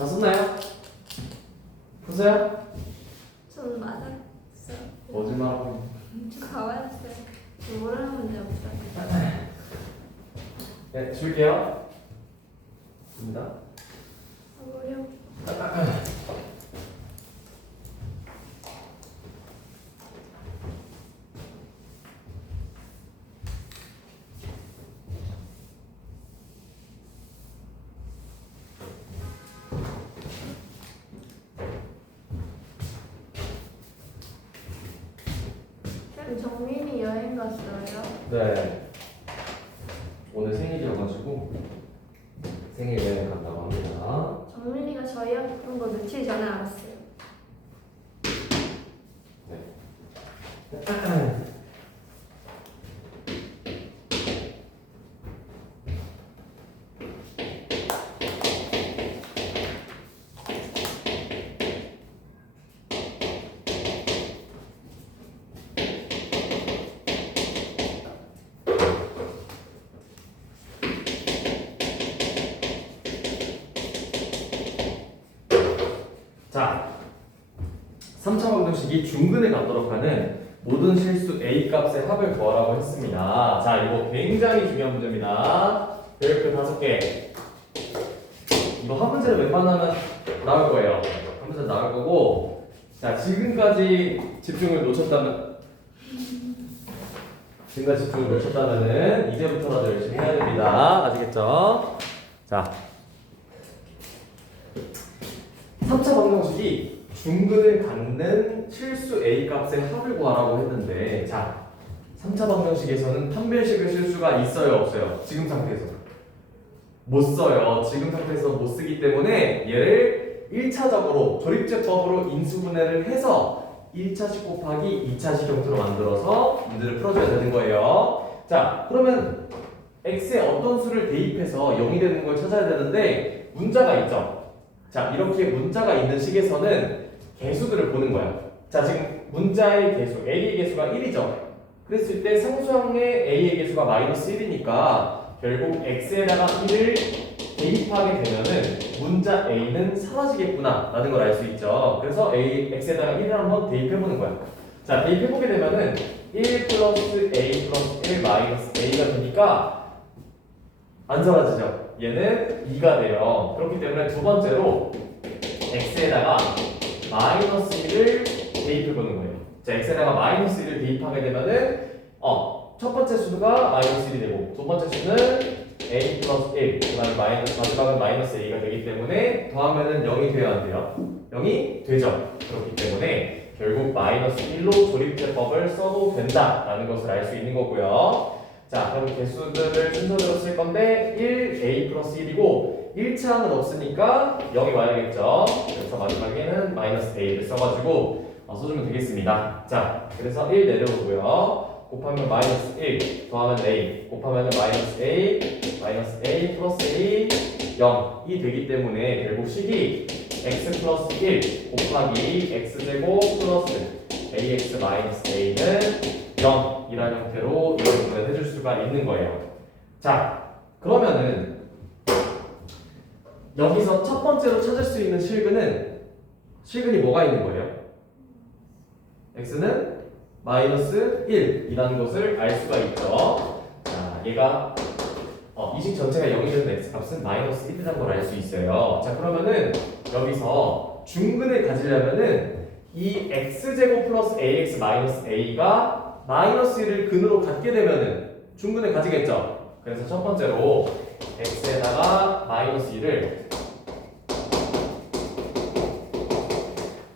다 썼나요? 보세요. 저는 맞았어요. 거짓말하고. 저 가봤어요. 저 모르는 문제 없어요. 네, 줄게요. 입니다. 어려워. 정민이 여행 갔어요. 네. 오늘 생일이어가지고 생일 여행 간다고 합니다. 정민이가 저희 학교 온 거 며칠 전에 알았어요. 자, 3차 방정식이 중근에 갖도록 하는 모든 실수 A 값의 합을 구하라고 했습니다. 자, 이거 굉장히 중요한 문제입니다. 별표 5개. 이거 한 문제는 웬만하면 나올 거예요. 한 문제 나올 거고, 자, 지금까지 집중을 놓쳤다면은 이제부터라도 열심히 해야 됩니다. 아시겠죠? 자, 3차 방정식이 중근을 갖는 실수 A 값의 합을 구하라고 했는데, 자, 3차 방정식에서는 판별식의 실수가 있어요, 없어요? 지금 상태에서 못 써요. 지금 상태에서 못 쓰기 때문에 얘를 1차적으로 조립제법으로 인수분해를 해서 1차식 곱하기 2차식 형태로 만들어서 문제를 풀어줘야 되는 거예요. 자, 그러면 x에 어떤 수를 대입해서 0이 되는 걸 찾아야 되는데 문자가 있죠. 자, 이렇게 문자가 있는 식에서는 개수들을 보는 거야. 자, 지금 문자의 개수, A의 개수가 1이죠. 그랬을 때 상수항의 A의 개수가 마이너스 1이니까 결국 X에다가 1을 대입하게 되면은 문자 A는 사라지겠구나 라는 걸 알 수 있죠. 그래서 X에다가 1을 한번 대입해보는 거야. 자, 대입해보게 되면은 1 플러스 A 플러스 1 마이너스 A가 되니까 안 사라지죠. 얘는 2가 돼요. 그렇기 때문에 두 번째로 x에다가 마이너스 1을 대입해보는 거예요. 자, x에다가 마이너스 1을 대입하게 되면은 첫 번째 수가 마이너스 1이 되고 두 번째 수는 a 플러스 1 그다음에 마지막은 마이너스 a가 되기 때문에 더하면은 0이 돼야 안 돼요? 0이 되죠. 그렇기 때문에 결국 마이너스 1로 조립제법을 써도 된다라는 것을 알 수 있는 거고요. 자, 그럼 개수들을 순서대로 쓸 건데 1, a 플러스 1이고 1차항은 없으니까 0이 와야겠죠. 그래서 마지막에는 마이너스 a를 써가지고 써주면 되겠습니다. 자, 그래서 1 내려오고요. 곱하면 마이너스 1, 더하면 a, 곱하면 마이너스 a 플러스 a, 0이 되기 때문에 결국 식이 x 플러스 1 곱하기 x제곱 플러스 ax 마이너스 a는 0이라는 형태로 이렇게 해줄 수가 있는 거예요. 자, 그러면은 여기서 첫 번째로 찾을 수 있는 실근이 뭐가 있는 거예요? x는 마이너스 1이라는 것을 알 수가 있죠. 자, 얘가 이 식 전체가 0이 되는 x값은 마이너스 1이라는 걸 알 수 있어요. 자, 그러면은 여기서 중근을 가지려면은 이 x제곱 플러스 ax 마이너스 a가 마이너스 1을 근으로 갖게 되면은 중근을 가지겠죠. 그래서 첫 번째로 x에다가 마이너스 1을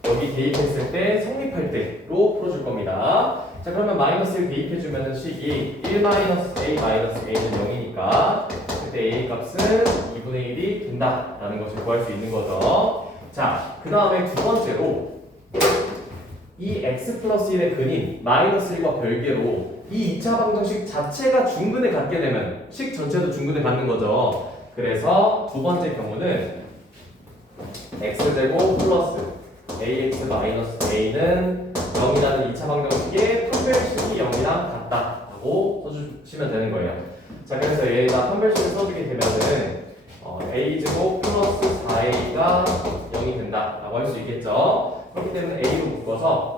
여기 대입했을 때 성립할 때로 풀어줄 겁니다. 자, 그러면 마이너스 1 대입해주면 식이 1 마이너스 a 마이너스 a는 0이니까 그때 a 값은 2분의 1이 된다라는 것을 구할 수 있는 거죠. 자, 그 다음에 두 번째로 이 x 플러스 1의 근인 마이너스 1과 별개로 이 2차 방정식 자체가 중근을 갖게 되면 식 전체도 중근을 갖는 거죠. 그래서 두 번째 경우는 x제곱 플러스 ax 마이너스 a는 0이라는 2차 방정식의 판별식이 0이랑 같다라고 써주시면 되는 거예요. 자, 그래서 얘가 판별식을 써주게 되면은 a제곱 플러스 4 y가 0이 된다라고 할 수 있겠죠. 그렇기 때문에 a로 묶어서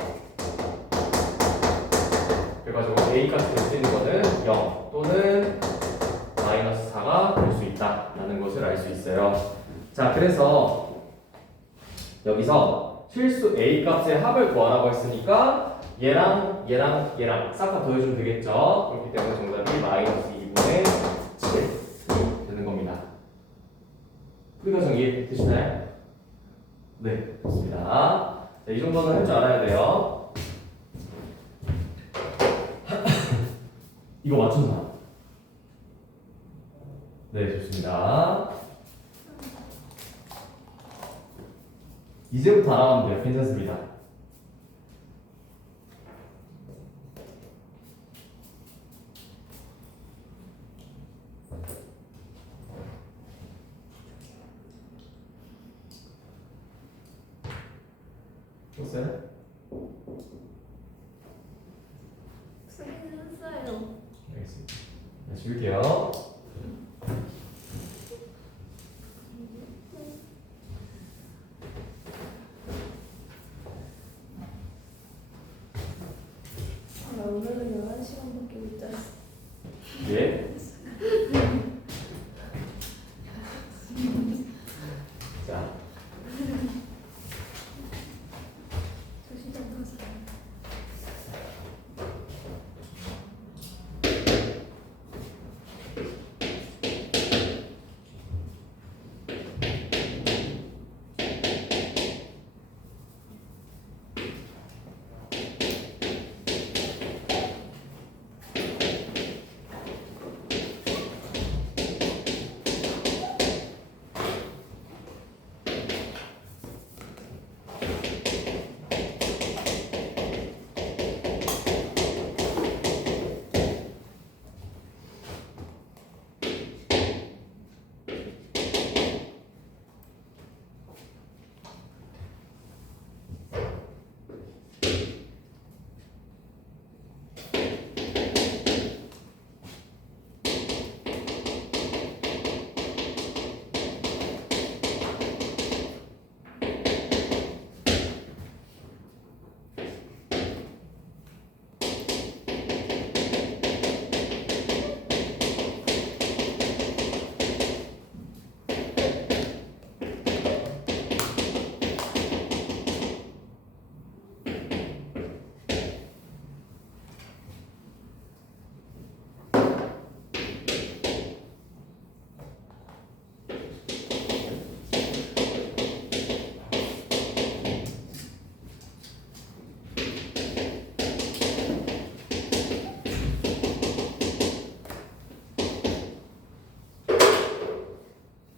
결과적으로 a 값이 될 수 있는 거는 0 또는 마이너스 4가 될 수 있다라는 것을 알 수 있어요. 자, 그래서 여기서 실수 a 값의 합을 구하라고 했으니까 얘랑 싹 다 더해주면 되겠죠. 그렇기 때문에 정답이 마이너스 2분의 7이 되는 겁니다. 풀이 과정 이해되시나요? 네, 좋습니다. 자, 이 정도는 할 줄 알아야 돼요. 이거 맞췄나? 네, 좋습니다. 이제부터 알아가면 돼요. 괜찮습니다. 줬어요? 쓰기는 했어요. 알겠습니다. 네, 줄게요. 나 오늘은 11시간밖에 못 잤어. 예. 자, 2시간 더 자.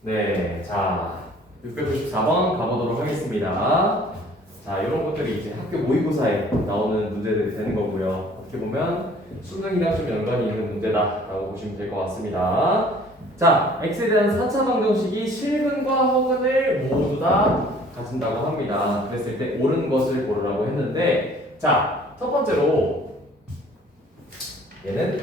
네, 자, 694번 가보도록 하겠습니다. 자, 이런 것들이 이제 학교 모의고사에 나오는 문제들이 되는 거고요. 어떻게 보면 수능이랑 좀 연관이 있는 문제다라고 보시면 될 것 같습니다. 자, x에 대한 4차 방정식이 실근과 허근을 모두 다 가진다고 합니다. 그랬을 때 옳은 것을 고르라고 했는데, 자, 첫 번째로 얘는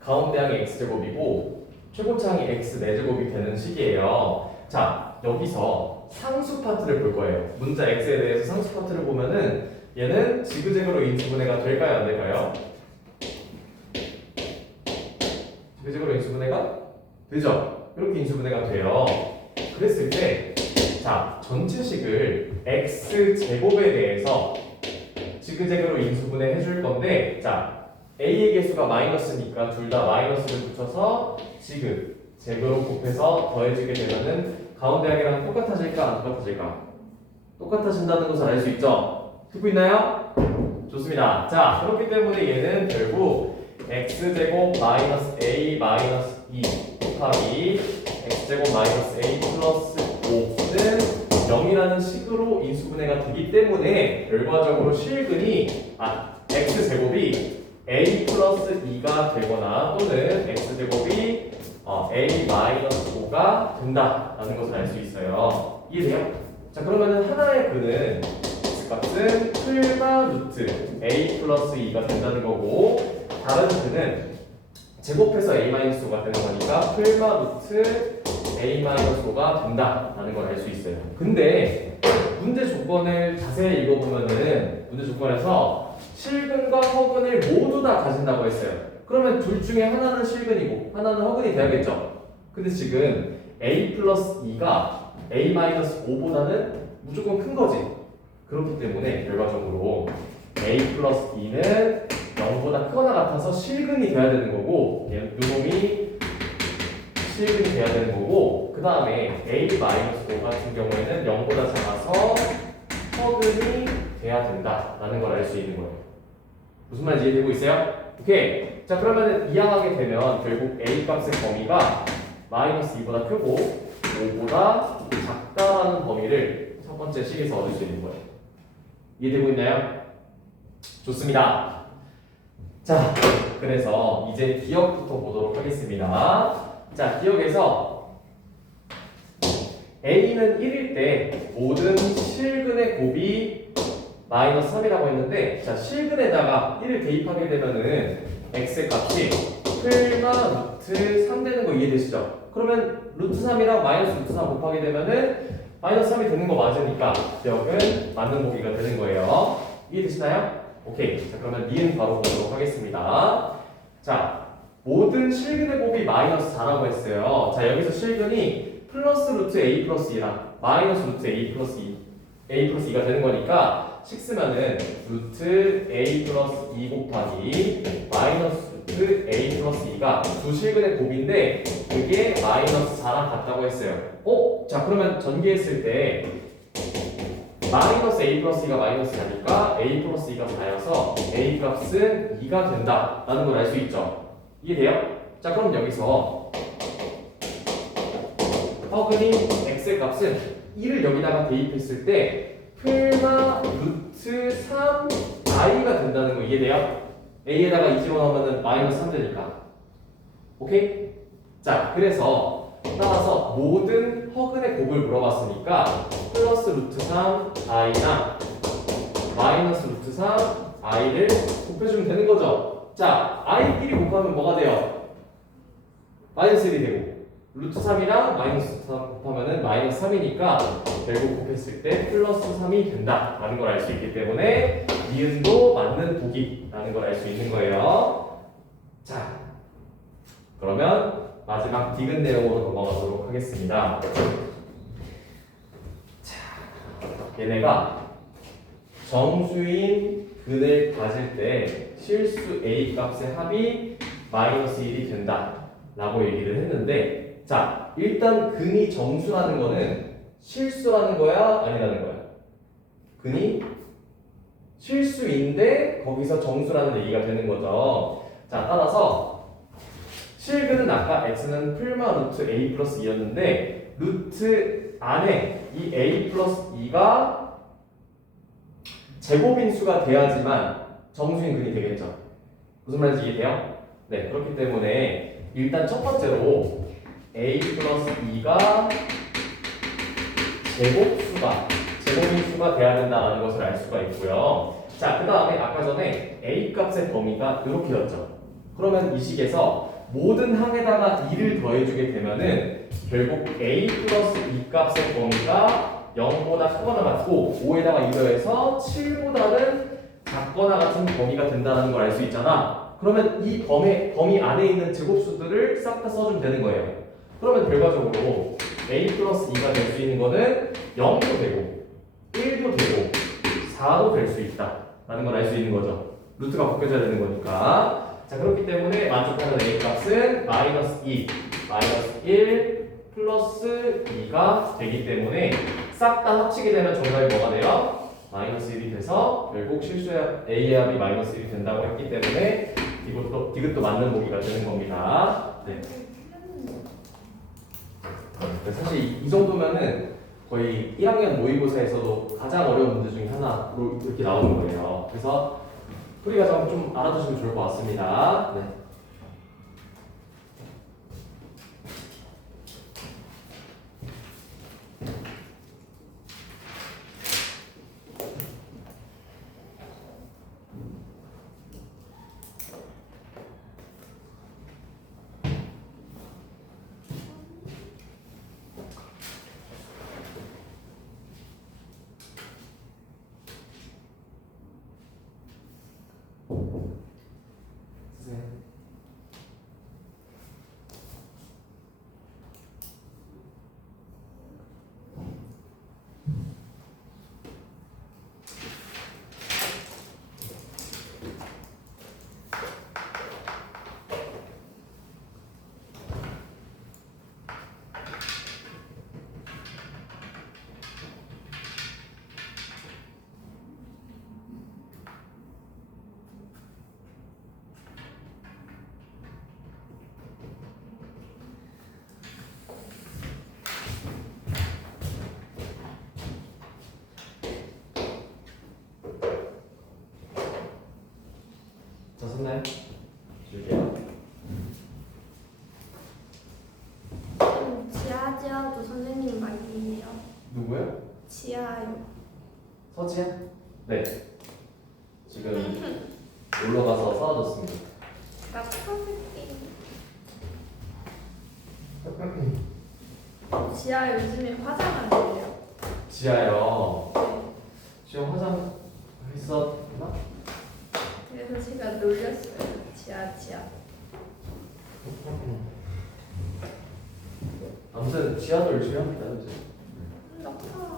가운데항이 x제곱이고 최고차항이 x 4제곱이 되는 식이에요. 자, 여기서 상수 파트를 볼 거예요. 문자 x에 대해서 상수 파트를 보면은 얘는 지그재그로 인수분해가 될까요? 안 될까요? 지그재그로 인수분해가 되죠? 이렇게 인수분해가 돼요. 그랬을 때, 자, 전체식을 x제곱에 대해서 지그재그로 인수분해 해줄 건데, 자, a의 개수가 마이너스니까 둘 다 마이너스를 붙여서 지그 제곱으로 곱해서 더해지게 되면은 가운데 항이랑 똑같아질까 안 똑같아질까? 똑같아진다는 것을 알 수 있죠? 듣고 있나요? 좋습니다. 자, 그렇기 때문에 얘는 결국 x제곱 마이너스 a 마이너스 2 곱하기 x제곱 마이너스 a 플러스 5는 0이라는 식으로 인수분해가 되기 때문에 결과적으로 실근이 x제곱이 a 플러스 2가 되거나 또는 x제곱이 a 마이너스 5가 된다라는 것을 알 수 있어요. 이해돼요? 자, 그러면은 하나의 근은 x값은 풀과 루트 a 플러스 2가 된다는 거고, 다른 근은 제곱해서 a-5가 되는 거니까 풀마 루트 a-5가 된다라는 걸 알 수 있어요. 근데 문제 조건을 자세히 읽어보면은 문제 조건에서 실근과 허근을 모두 다 가진다고 했어요. 그러면 둘 중에 하나는 실근이고 하나는 허근이 돼야겠죠. 근데 지금 a 플러스 2가 a 마이너스 5보다는 무조건 큰 거지. 그렇기 때문에 결과적으로 a 플러스 2는 0보다 크거나 같아서 실근이 돼야 되는 거고 요놈이 실근이 돼야 되는 거고 그 다음에 a 마이너스 5 같은 경우에는 0보다 작아서 허근이 돼야 된다라는 걸 알 수 있는 거예요. 무슨 말인지 이해되고 있어요? 오케이. 자 그러면 이항하게 되면 결국 a 값의 범위가 마이너스 2보다 크고 5보다 작다라는 범위를 첫 번째 식에서 얻을 수 있는 거예요. 이해되고 있나요? 좋습니다. 자, 그래서 이제 기억부터 보도록 하겠습니다. 자, 기억에서 a는 1일 때 모든 실근의 곱이 마이너스 3이라고 했는데 자, 실근에다가 1을 대입하게 되면은 x의 값이 풀마 루트 3 되는 거 이해되시죠? 그러면 루트 3이랑 마이너스 루트 3 곱하게 되면은 마이너스 3이 되는 거 맞으니까 기억은 맞는 보기가 되는 거예요. 이해되시나요? 오케이. 자, 그러면 니은 바로 보도록 하겠습니다. 자, 모든 실근의 곱이 마이너스 4라고 했어요. 자, 여기서 실근이 플러스 루트 a 플러스 2랑 마이너스 루트 a 플러스 2가 되는 거니까 식 쓰면은 루트 a 플러스 2 곱하기 마이너스 루트 a 플러스 2가 두 실근의 곱인데 그게 마이너스 4랑 같다고 했어요. 자, 그러면 전개했을 때 마이너스 a 플러스 2가 마이너스 4니까 a 플러스 2가 4여서 a 값은 2가 된다라는 걸 알 수 있죠. 이해돼요? 자, 그럼 여기서 허근이 x의 값은 1을 여기다가 대입했을 때 풀마 루트 3 i가 된다는 거 이해돼요? a에다가 2 집어넣으면 마이너스 3 되니까. 오케이? 자, 그래서 따라서 모든 허근의 곱을 물어봤으니까 플러스 루트 3 i랑 마이너스 루트 3 i를 곱해주면 되는 거죠. 자, i끼리 곱하면 뭐가 돼요? 마이너스 1이 되고 루트 3이랑 마이너스 3 곱하면은 마이너스 3이니까 결국 곱했을 때 플러스 3이 된다라는 걸 알 수 있기 때문에 니은도 맞는 보기라는 걸 알 수 있는 거예요. 자, 그러면 마지막 디귿 내용으로 넘어가도록 하겠습니다. 자, 얘네가 정수인 근을 가질 때 실수 a 값의 합이 마이너스 1이 된다라고 얘기를 했는데 자, 일단 근이 정수라는 거는 실수라는 거야? 아니라는 거야? 근이 실수인데 거기서 정수라는 얘기가 되는 거죠. 자, 따라서 실근은 아까 x는 풀마 루트 a 플러스 2였는데 루트 안에 이 a 플러스 2가 제곱인 수가 돼야지만 정수인 근이 되겠죠. 무슨 말인지 이해돼요? 네, 그렇기 때문에 일단 첫 번째로 a 플러스 2가 제곱인 수가 돼야 된다는 것을 알 수가 있고요. 자, 그 다음에 아까 전에 a 값의 범위가 이렇게였죠. 그러면 이 식에서 모든 항에다가 2를 더해주게 되면은 결국 a 플러스 2 값의 범위가 0보다 크거나 같고 5에다가 2 더해서 7보다는 작거나 같은 범위가 된다는 걸 알 수 있잖아. 그러면 이 범위 안에 있는 제곱수들을 싹 다 써주면 되는 거예요. 그러면 결과적으로 a 플러스 2가 될 수 있는 거는 0도 되고 1도 되고 4도 될 수 있다라는 걸 알 수 있는 거죠. 루트가 바뀌어져야 되는 거니까. 자, 그렇기 때문에 만족하는 a 값은 마이너스 2, 마이너스 1, 플러스 2가 되기 때문에 싹 다 합치게 되면 정답이 뭐가 돼요? 마이너스 1이 돼서 결국 실수의 a의 합이 마이너스 1이 된다고 했기 때문에 디귿도 맞는 보기가 되는 겁니다. 네. 사실 이 정도면은 거의 1학년 모의고사에서도 가장 어려운 문제 중에 하나로 이렇게 나오는 거예요. 그래서 풀이 과정 좀 알아두시면 좋을 것 같습니다. 네. 다 썼나요? 줄게요. 지하지하도 선생님 말이에요. 누구요? 지하요. 서지야? 네. 지금 놀러 가서 사라졌습니다. 나 퍼즐게임. 지하 요즘에 화장하는데요. 지아요. 네. 지금 화장 했었나? 그래서 제가 놀렸어요. 지하. 아무튼 지아도 열심히 합니다. 그죠? 나빠.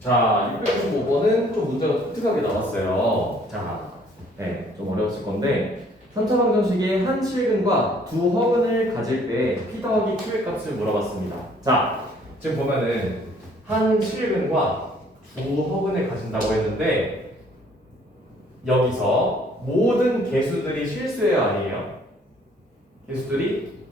자, 695번은 좀 문제가 독특하게 나왔어요. 자, 네, 좀 어려웠을 건데 3차 방정식의 한 실근과 두 허근을 가질 때 P 더하기 Q의 값을 물어봤습니다. 자, 지금 보면은 한 실근과 두 허근을 가진다고 했는데 여기서 모든 개수들이 실수예요, 아니에요? 개수들이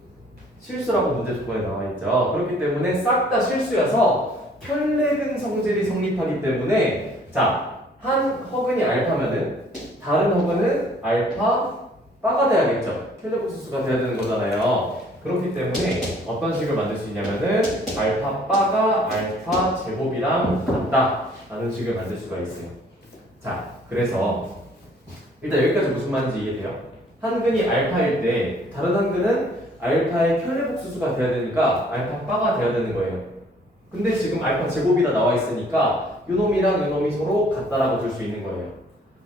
실수라고 문제 조건에 나와 있죠. 그렇기 때문에 싹 다 실수여서 편례근 성질이 성립하기 때문에 자, 한 허근이 알파면은 다른 허근은 알파 바가 돼야겠죠. 켈레복수수가 돼야 되는 거잖아요. 그렇기 때문에 어떤 식을 만들 수 있냐면은 알파 바가 알파 제곱이랑 같다라는 식을 만들 수가 있어요. 자, 그래서 일단 여기까지 무슨 말인지 이해돼요? 한 근이 알파일 때 다른 한 근은 알파의 켈레복수수가 돼야 되니까 알파 바가 돼야 되는 거예요. 근데 지금 알파 제곱이라 나와 있으니까 요놈이랑 요놈이 서로 같다라고 줄 수 있는 거예요.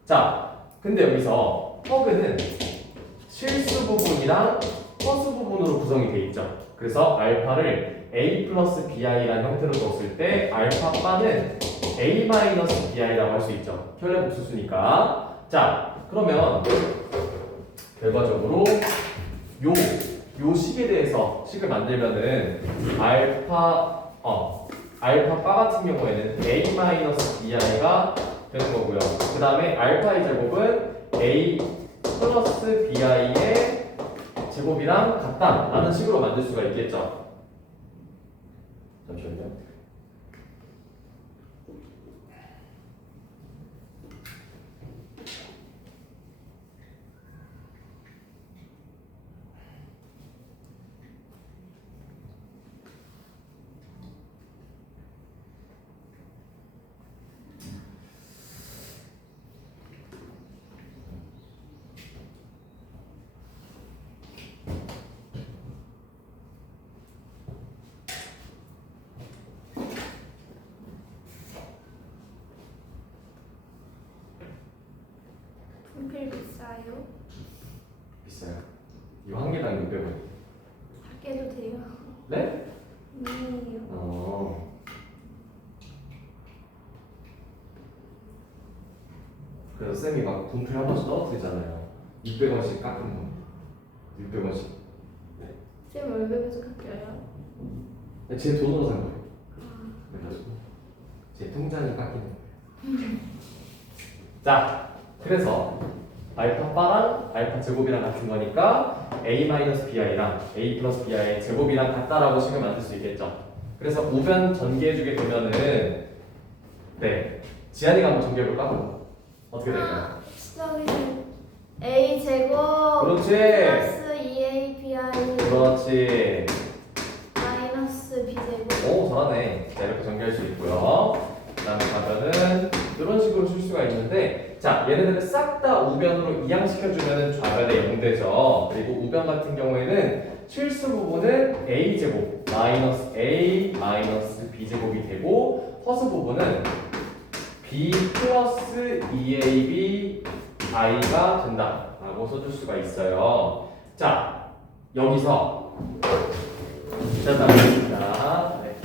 자, 근데 여기서 허근은 실수 부분이랑 허수 부분으로 구성이 돼 있죠. 그래서 알파를 a 플러스 bi라는 형태로 뒀을 때 알파 바는 a 마이너스 bi라고 할 수 있죠. 혈례 복수수니까. 자, 그러면 결과적으로 요 식에 대해서 식을 만들면은 알파 바 같은 경우에는 a 마이너스 bi가 되는 거고요. 그 다음에 알파의 제곱은 a 플러스 bi의 제곱이랑 같다라는 식으로 만들 수가 있겠죠. 잠시만요. 분필 비싸요? 비싸요. 이거 한 개당 600원. 사게도 돼요. 네? 아니에요. 그래서 쌤이 막 분필 한 번씩 떨어뜨리잖아요. 600원씩 깎은 거. 600원씩. 쌤 월급에서 깎여요? 제 돈으로 산 거예요. 그래가지고 제 통장이 깎이는 거예요. 자, 그래서 알파 바랑 알파 제곱이랑 같은 거니까 a 마이너스 bi랑 a 플러스 bi의 제곱이랑 같다라고 식을 만들 수 있겠죠. 그래서 우변 전개해주게 되면은 네, 지한이가 한번 전개해볼까? 어떻게 될까요? 저기 a 제곱 그렇지. 플러스 2ab 그렇지. 마이너스 b 제곱. 오, 잘하네. 자, 이렇게 전개할 수 있고요. 그 다음에 가변은 이런 식으로 줄 수가 있는데, 자, 얘네들을 싹 다 우변으로 이양시켜주면 좌변에 0되죠. 그리고 우변 같은 경우에는 실수 부분은 a제곱 마이너스 a 마이너스 b제곱이 되고 허수 부분은 b 플러스 2ab i가 된다 라고 써줄 수가 있어요. 자, 여기서 시작하겠습니다. 네.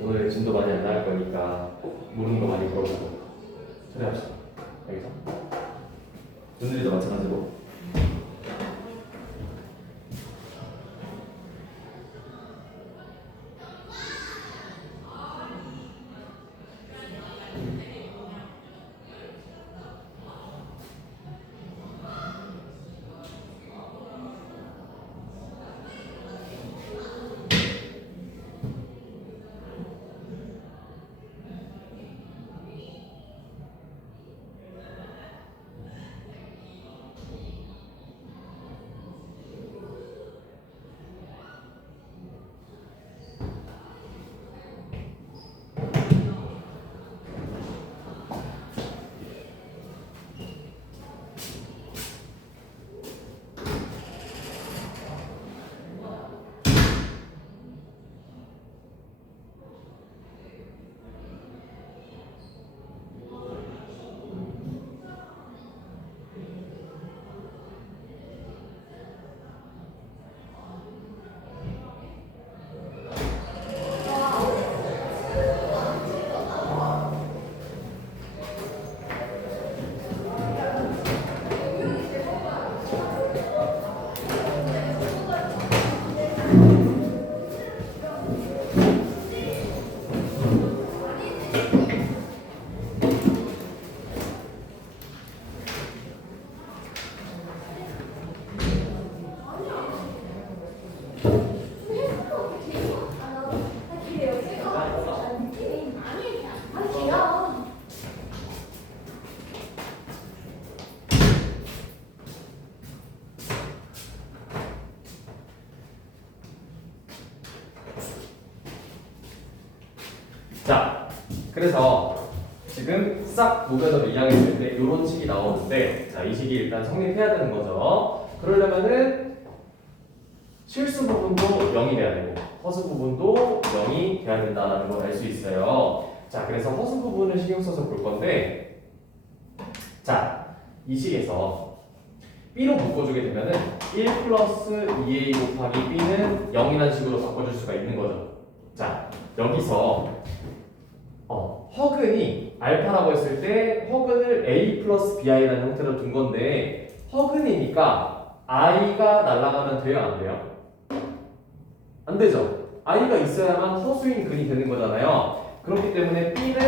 오늘 진도 많이 안 나갈 거니까 모르는 거 많이 물어보고 처리합시다. 알겠어? 오늘도 마찬가지로. 그래서 지금 싹 무변으로 이항했을 때 이런 식이 나오는데 자, 이 식이 일단 성립해야 되는 거죠. 그러려면은 실수 부분도 0이 돼야 되고 허수 부분도 0이 돼야 된다는 걸 알 수 있어요. 자, 그래서 허수 부분을 신경 써서 볼 건데 자, 이 식에서 B로 묶어주게 되면은 1 플러스 2A 곱하기 B는 0이라는 식으로 바꿔줄 수가 있는 거죠. 자, 여기서 허근이 알파라고 했을 때 허근을 A 플러스 BI라는 형태로 둔 건데 허근이니까 I가 날아가면 돼요, 안 돼요? 안 되죠. I가 있어야만 허수인 근이 되는 거잖아요. 그렇기 때문에 B는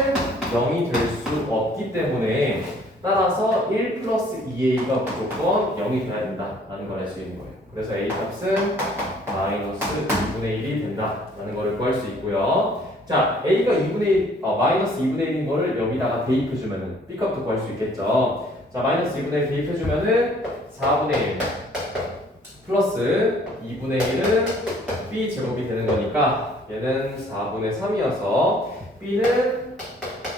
0이 될 수 없기 때문에 따라서 1 플러스 2A가 무조건 0이 돼야 된다라는 걸 알 수 있는 거예요. 그래서 A 값은 마이너스 2분의 1이 된다라는 걸 구할 수 있고요. 자, A가 마이너스 2분의 1인 거를 여기다가 대입해주면은 B 값도 구할 수 있겠죠. 자, 마이너스 2분의 1 대입해주면은 4분의 1 플러스 2분의 1은 B 제곱이 되는 거니까 얘는 4분의 3이어서 B는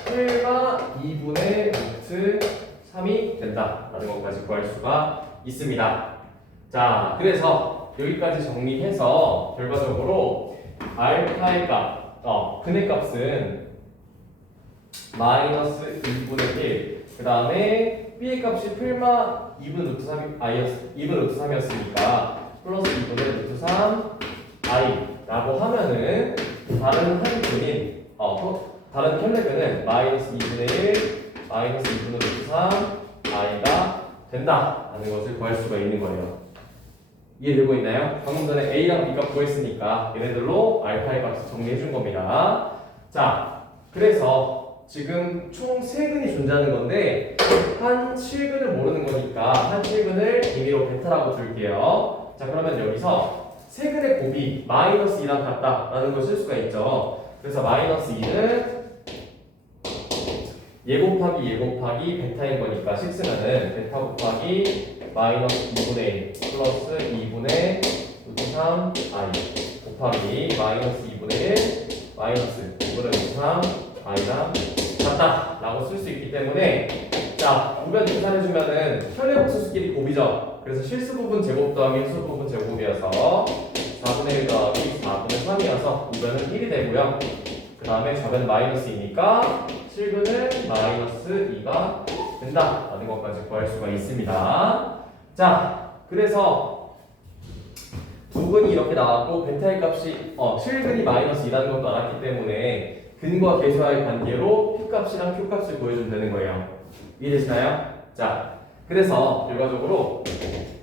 1과 2분의 루트 3이 된다라는 것까지 구할 수가 있습니다. 자, 그래서 여기까지 정리해서 결과적으로 알파의 값, 근의 값은 마이너스 2분의 1, 그 다음에 B의 값이 풀마 2분의 루트 2분의 루트 3이었으니까 플러스 2분의 루트 3 i라고 하면은 다른 한 근인 다른 혈레근은 마이너스 2분의 1 마이너스 2분의 루트 3 i가 된다라는 것을 구할 수가 있는 거예요. 이해되고 있나요? 방금 전에 A랑 B값 구했으니까 얘네들로 알파의 값을 정리해 준 겁니다. 자, 그래서 지금 총 3근이 존재하는 건데 한 실근을 모르는 거니까 한 실근을 임의로 베타라고 둘게요. 자, 그러면 여기서 세근의 곱이 마이너스 2랑 같다라는 걸 쓸 수가 있죠. 그래서 마이너스 2는 얘 곱하기 베타인 거니까 식으면은 베타 곱하기 마이너스 2분의 1 플러스 2분의 루트 3 i 곱하기 마이너스 2분의 1 마이너스 2분의 루트 3 i랑 같다 라고 쓸 수 있기 때문에 자, 우변 계산해주면은 혈례복수수끼리 곱이죠. 그래서 실수 부분 제곱 더하기 홀수 부분 제곱이어서 4분의 1 더하기 4분의 3이어서 우변은 1이 되고요. 그 다음에 좌변 마이너스 2니까 실근은 마이너스 2가 된다라는 것까지 구할 수가 있습니다. 자, 그래서 두 근이 이렇게 나왔고 베타의 값이 실근이 마이너스 2라는 것도 알았기 때문에 근과 계수와의 관계로 P값이랑 Q값을 구해주면 되는 거예요. 이해되시나요? 자, 그래서 결과적으로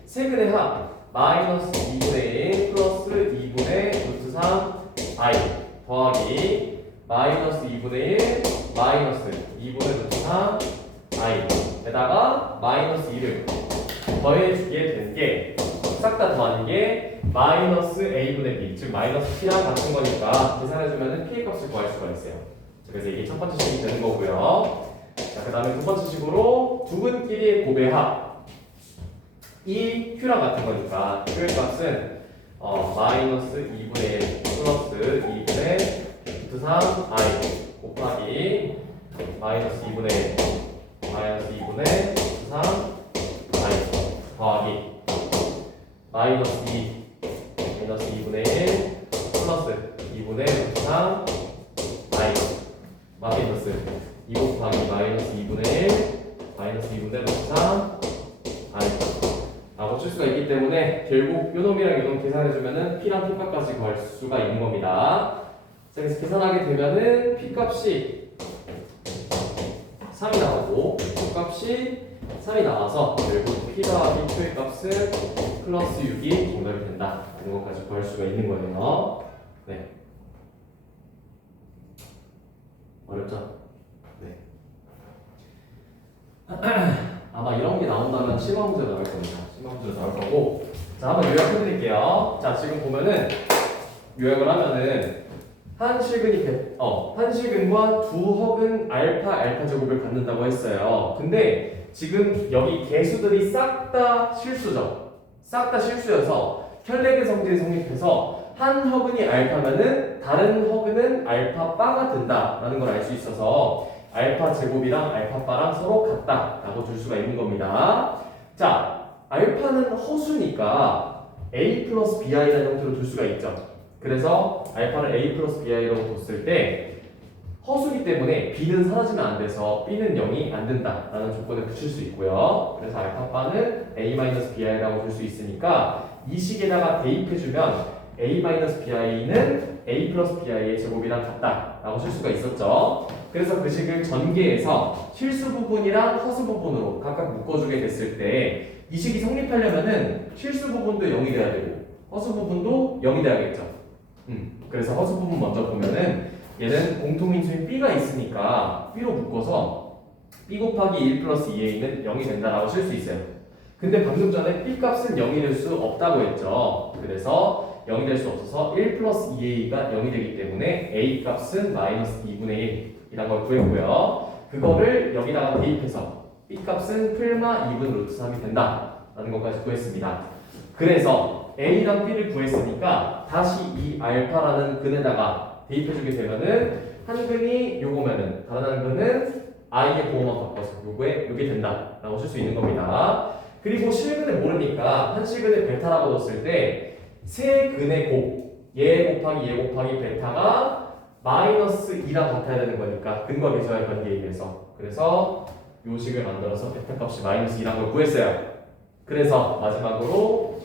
세근의 합 마이너스 2분의 1 플러스 2분의 루트 3 i 더하기 마이너스 2분의 1 마이너스 2분의 루트 3 i 에다가 마이너스 2를 더해주게 된 게 싹 다 더하는 게 마이너스 a분의 b 즉 마이너스 p랑 같은 거니까 계산해주면 p의 값을 구할 수가 있어요. 그래서 이게 첫 번째 식이 되는 거고요. 자, 그 다음에 두 번째 식으로 두 근끼리의 곱의 합 이 q랑 같은 거니까 q의 값은 마이너스 2분의 1 플러스 2분의 루트 3 i 곱하기 마이너스 2분의 1 마이너스 2분의 루트 3 i 더하기 마이너스 2 마이너스 2분의 1 플러스 2분의 루트 3 i 마이너스 2 곱하기 마이너스 2분의 1 마이너스 2분의 루트 3 i 라고 쓸 수가 있기 때문에 결국 요놈이랑 요놈 계산해주면은 P랑 P값까지 구할 수가 있는 겁니다. 자, 그래서 계산하게 되면은 P값이 3이 나오고 Q값이 3이 나와서 결국 P 더하기 Q의 값은 플러스 6이 정답이 된다 이런 것까지 구할 수가 있는 거예요. 네. 어렵죠? 네. 아마 이런 게 나온다면 실마 문제 나올 겁니다. 실마 문제 나올 거고. 자, 한번 요약해 드릴게요. 자, 지금 보면은 요약을 하면은 한 실근과 두 허근 알파 제곱을 갖는다고 했어요. 근데 지금 여기 개수들이 싹 다 실수죠. 싹 다 실수여서 혈례의 성질이 성립해서 한 허근이 알파면은 다른 허그는 알파 바가 된다라는 걸 알 수 있어서 알파 제곱이랑 알파 바랑 서로 같다라고 줄 수가 있는 겁니다. 자, 알파는 허수니까 a 플러스 bi라는 형태로 줄 수가 있죠. 그래서 알파를 a 플러스 bi라고 뒀을 때 허수기 때문에 b는 사라지면 안 돼서 b는 0이 안 된다라는 조건을 붙일 수 있고요. 그래서 알파 바는 a-bi라고 줄 수 있으니까 이 식에다가 대입해주면 a-bi는 a 플러스 bi의 제곱이랑 같다라고 쓸 수가 있었죠. 그래서 그 식을 전개해서 실수 부분이랑 허수 부분으로 각각 묶어주게 됐을 때 이 식이 성립하려면은 실수 부분도 0이 돼야 되고 허수 부분도 0이 돼야겠죠. 그래서 허수 부분 먼저 보면은 얘는 공통인수인 b가 있으니까 b로 묶어서 b 곱하기 1 플러스 2a는 0이 된다라고 쓸 수 있어요. 근데 방금 전에 b 값은 0이 될 수 없다고 했죠. 그래서 0이 될 수 없어서 1 플러스 2a가 0이 되기 때문에 a 값은 마이너스 2분의 1이란 걸 구했고요. 그거를 여기다가 대입해서 b 값은 풀마 2분 루트 3이 된다라는 것까지 구했습니다. 그래서 a랑 b를 구했으니까 다시 이 알파라는 근에다가 대입해주게 되면은 한 근이 요거면은 다른 한 근은 i의 부호만 바꿔서 요게 된다라고 쓸 수 있는 겁니다. 그리고 실근을 모르니까 한 실근을 베타라고 넣었을 때 세 근의 곱, 얘 곱하기 얘 곱하기 베타가 마이너스 2랑 같아야 되는 거니까 근과 계수할 관계에 의해서 그래서 요 식을 만들어서 베타 값이 마이너스 2란 걸 구했어요. 그래서 마지막으로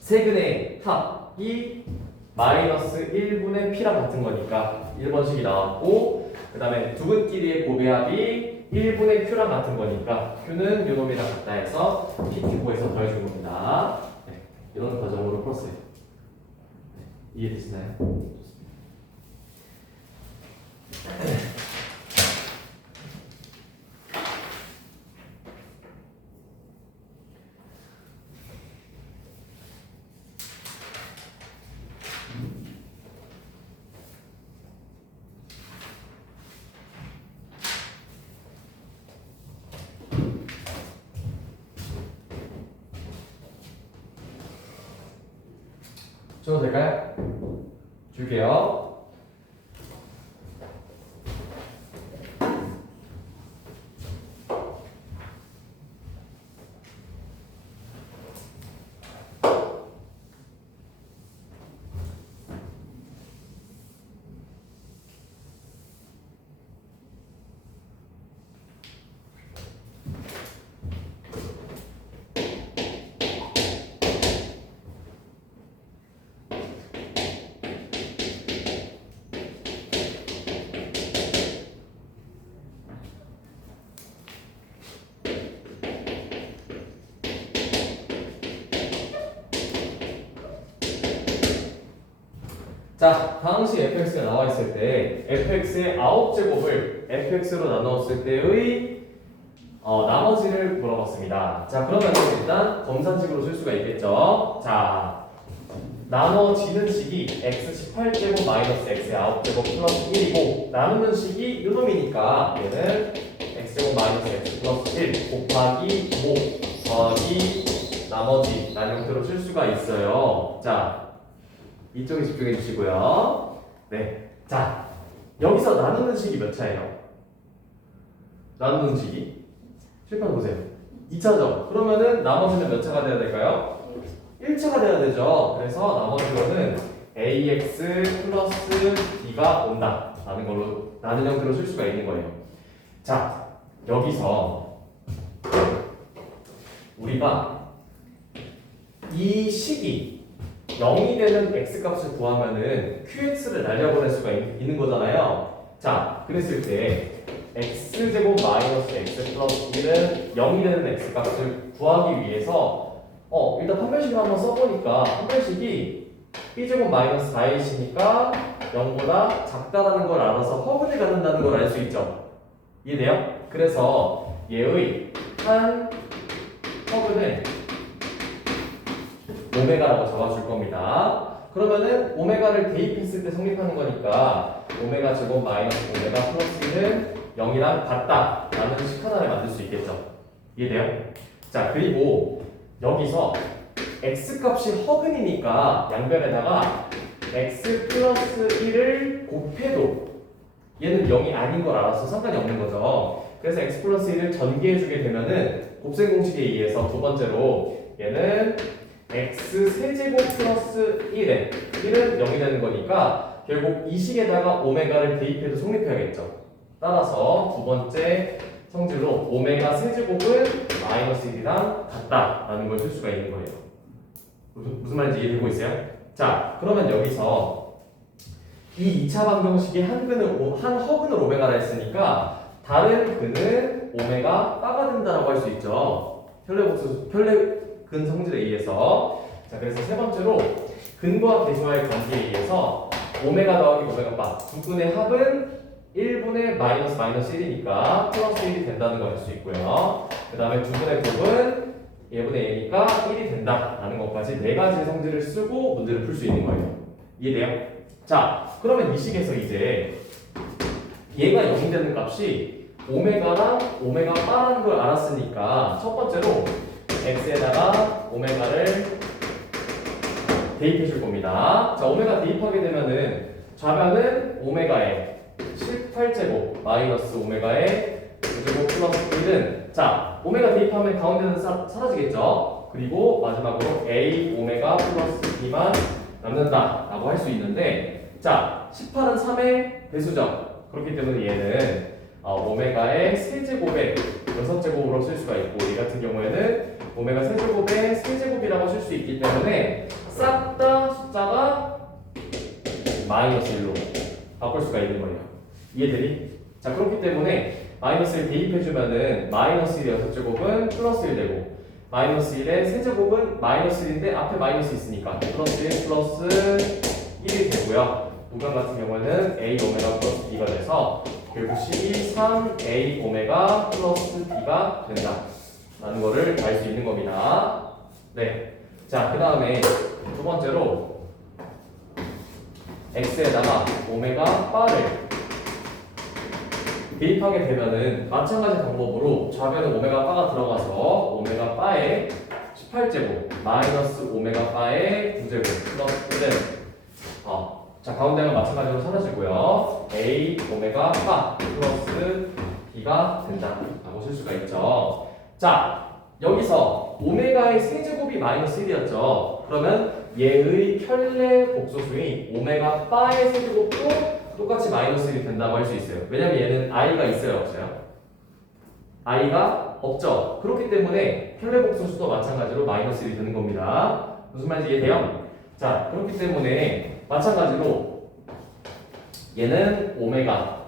세근의 합이 마이너스 1분의 p랑 같은 거니까 1번식이 나왔고 그 다음에 두 근끼리의 곱의 합이 1분의 q랑 같은 거니까 q는 요 놈이랑 같다 해서 pq에서 더해준 겁니다. 네, 이런 과정으로 풀었어요. 네, 이해되시나요? 줘도 될까요? 줄게요. 자, 다항식 fx가 나와 있을 때 fx의 9제곱을 fx로 나누었을 때의 나머지를 물어봤습니다. 자, 그러면 일단 검산식으로 쓸 수가 있겠죠. 자, 나눠지는 식이 x 18제곱 마이너스 x의 9제곱 플러스 1이고 나누는 식이 요놈이니까 얘는 x제곱 마이너스 x 플러스 1 곱하기 5 더하기 나머지 라는 형태로 쓸 수가 있어요. 자, 이쪽에 집중해 주시고요. 네. 자, 여기서 나누는 식이 몇 차예요? 나누는 식이? 칠판 보세요. 2차죠? 그러면은 나머지는 몇 차가 돼야 될까요? 1차가 돼야 되죠. 그래서 나머지로는 ax 플러스 b가 온다 라는 걸로 나는 형태로 쓸 수가 있는 거예요. 자, 여기서 우리가 이 식이 0이 되는 x값을 구하면은 qx를 날려보낼 수가 있는 거잖아요. 자, 그랬을 때 x제곱 마이너스 x 플러스 1은 0이 되는 x값을 구하기 위해서 일단 판별식을 한번 써보니까 판별식이 b제곱 마이너스 4이니까 0보다 작다라는 걸 알아서 허근을 갖는다는 걸 알 수 있죠. 이해돼요? 그래서 얘의 한 허근을 오메가라고 잡아줄 겁니다. 그러면은 오메가를 대입했을 때 성립하는 거니까 오메가 제곱 마이너스 오메가 플러스는 0이랑 같다라는 식 하나를 만들 수 있겠죠. 이해돼요? 자, 그리고 여기서 x 값이 허근이니까 양변에다가 x 플러스 1을 곱해도 얘는 0이 아닌 걸 알아서 상관이 없는 거죠. 그래서 x 플러스 1을 전개해주게 되면은 곱셈 공식에 의해서 두 번째로 얘는 x 세제곱 플러스 1에 1은 0이 되는 거니까 결국 이 식에다가 오메가를 대입해도 성립해야겠죠. 따라서 두 번째 성질로 오메가 세제곱은 마이너스 1이랑 같다라는 걸 쓸 수가 있는 거예요. 무슨 말인지 이해되고 있어요? 자, 그러면 여기서 이 2차 방정식이 한 허근을 오메가라 했으니까 다른 근은 오메가 바가 된다라고 할 수 있죠. 혈례근 성질에 의해서. 자, 그래서 세 번째로 근과 계수와의 관계에 의해서 오메가 더하기 오메가 바 두 근의 합은 1분의 마이너스 1이니까 플러스 1이 된다는 걸 알 수 있고요. 그 다음에 두 근의 곱은 예분의 A니까 1이 된다라는 것까지 네 가지 성질을 쓰고 문제를 풀 수 있는 거예요. 이해돼요? 자, 그러면 이 식에서 이제 얘가 0이 되는 값이 오메가랑 오메가 바라는 걸 알았으니까 첫 번째로 x에다가 오메가를 대입해 줄 겁니다. 자, 오메가 대입하게 되면은 좌변은 오메가에 18제곱 마이너스 오메가에 9제곱 플러스 1은 자, 오메가 대입하면 가운데는 사라지겠죠. 그리고 마지막으로 a 오메가 플러스 b만 남는다 라고 할 수 있는데 자, 18은 3의 배수죠. 그렇기 때문에 얘는 오메가의 세제곱에 6제곱으로 쓸 수가 있고 이 같은 경우에는 오메가 세제곱의 세제곱이라고 쓸 수 있기 때문에 싹 다 숫자가 마이너스 1로 바꿀 수가 있는 거예요. 이해되니? 자, 그렇기 때문에 마이너스 1 대입해주면은 마이너스 1의 6제곱은 플러스 1 되고 마이너스 1의 세제곱은 마이너스 1인데 앞에 마이너스 있으니까 플러스 1 플러스 1이 되고요. 무관 같은 경우에는 a 오메가 플러스 b가 돼서 결국 식이 3a 오메가 플러스 b가 된다 라는 거를 알 수 있는 겁니다. 네. 자, 그 다음에 두 번째로 x에다가 오메가 바를 대입하게 되면은 마찬가지 방법으로 좌변에 오메가 바가 들어가서 오메가 바에 18제곱 마이너스 오메가 바에 9제곱 플러스 1은 자, 가운데가 마찬가지로 사라지고요. a 오메가 바 플러스 b가 된다라고 쓸 수가 있죠. 자, 여기서 오메가의 세제곱이 마이너스 1이었죠. 그러면 얘의 켤레 복소수인 오메가 바의 세제곱도 똑같이 마이너스 1이 된다고 할 수 있어요. 왜냐면 얘는 i가 있어요, 없어요? i가 없죠. 그렇기 때문에 켤레 복소수도 마찬가지로 마이너스 1이 되는 겁니다. 무슨 말인지 이해돼요? 자, 그렇기 때문에 마찬가지로 얘는 오메가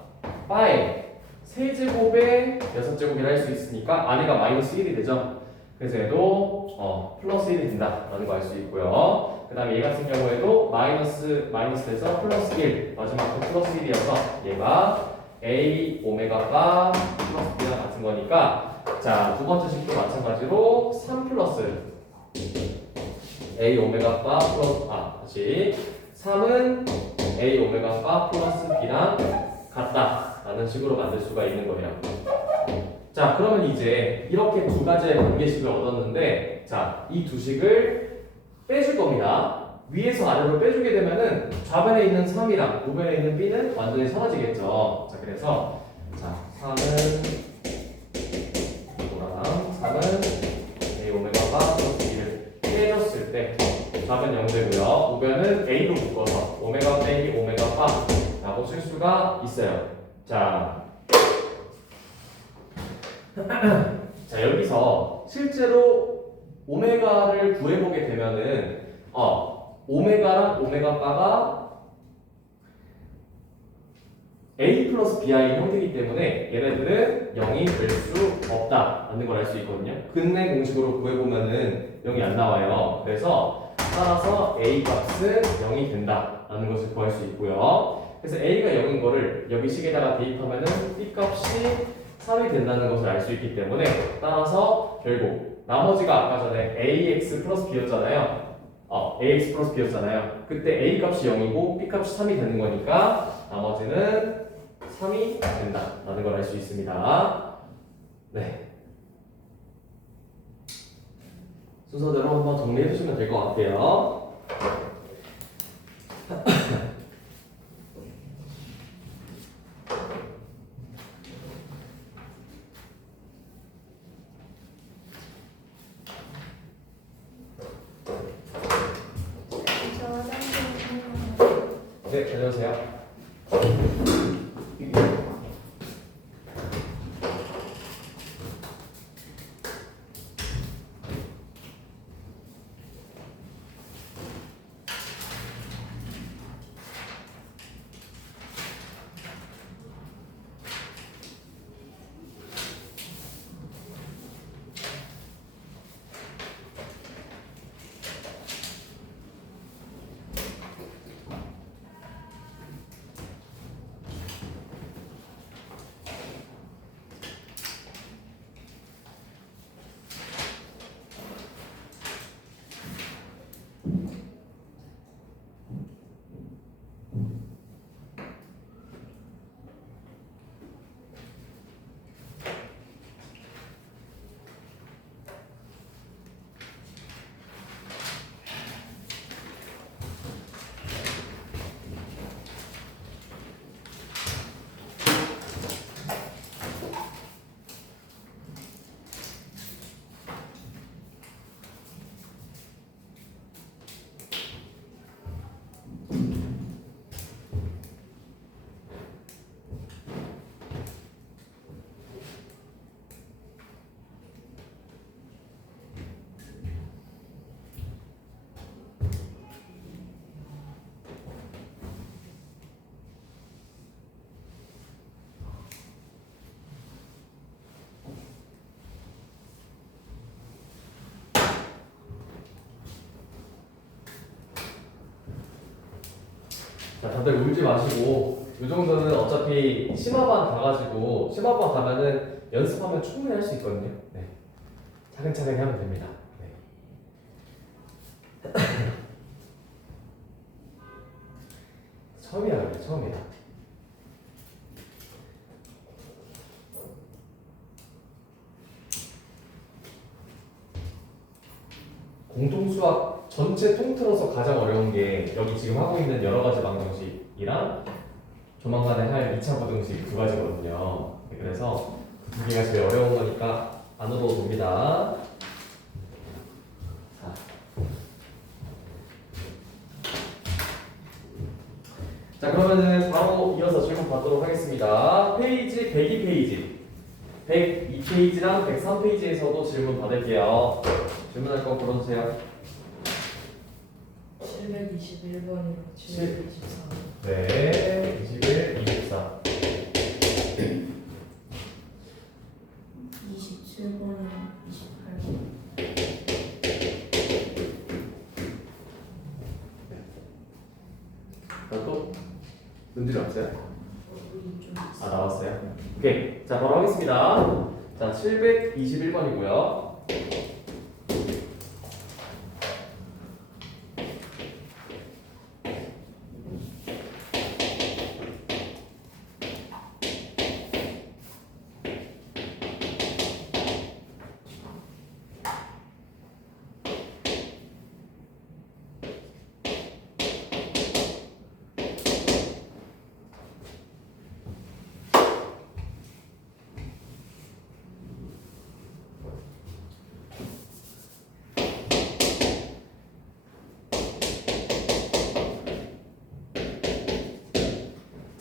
바의 세제곱의 6제곱이라 할 수 있으니까 안에가 마이너스 1이 되죠. 그래서 얘도 플러스 1이 된다라는 거 알 수 있고요. 그 다음에 얘 같은 경우에도 마이너스에서 플러스 1 마지막으로 플러스 1이어서 얘가 a 오메가 바 플러스 b랑 같은 거니까 자, 두 번째 식도 마찬가지로 3 플러스 a 오메가 바 플러스 다시 3은 a 오메가 바 플러스 b랑 같다라는 식으로 만들 수가 있는 거예요. 자, 그러면 이제 이렇게 두 가지의 관계식을 얻었는데 자, 이 두 식을 빼줄 겁니다. 위에서 아래로 빼주게 되면은 좌변에 있는 3이랑 우변에 있는 b는 완전히 사라지겠죠. 자, 그래서 자, 3은 이거랑 3은 a 오메가 바 플러스 b를 빼줬을 때 좌변 0 되고요. 우변은 a로 묶어서 오메가 빼기 오메가 바라고 쓸 수가 있어요. 자, 자, 여기서 실제로 오메가를 구해보게 되면은 오메가랑 오메가 바가 a 플러스 bi 형태이기 때문에 얘네들은 0이 될 수 없다라는 걸 알 수 있거든요. 근내 공식으로 구해보면은 0이 안 나와요. 그래서 따라서 a 값은 0이 된다라는 것을 구할 수 있고요. 그래서 a가 0인 거를 여기 식에다가 대입하면은 b 값이 3이 된다는 것을 알 수 있기 때문에 따라서 결국 나머지가 아까 전에 ax 플러스 b였잖아요. ax 플러스 b였잖아요. 그때 a 값이 0이고 b 값이 3이 되는 거니까 나머지는 3이 된다라는 걸 알 수 있습니다. 네. 순서대로 한번 정리해 주시면 될 것 같아요. 네, 다녀오세요. 자, 다들 울지 마시고 이 정도는 어차피 심화반 가가지고 심화반 가면은 연습하면 충분히 할 수 있거든요. 네, 차근차근히 하면 됩니다. 네. 처음이야 그래, 처음이야. 공통수학 전체 통틀어서 가장 어려운 게 여기 지금 하고 있는 여러 가지 방정식이랑 조만간에 할 2차 부등식 두 가지거든요. 네, 그래서 그 두 개가 제일 어려운 거니까 안으로 봅니다. 자, 그러면은 바로 이어서 질문 받도록 하겠습니다. 페이지 102페이지, 102페이지랑 103페이지에서도 질문 받을게요. 질문할 거 불러주세요. 721번이랑 724. 네, 21, 24. 27번이랑 28번. 또 문제 없어요? 좀 아, 나왔어요? 오케이. 자, 바로 하겠습니다. 자, 721번이고요.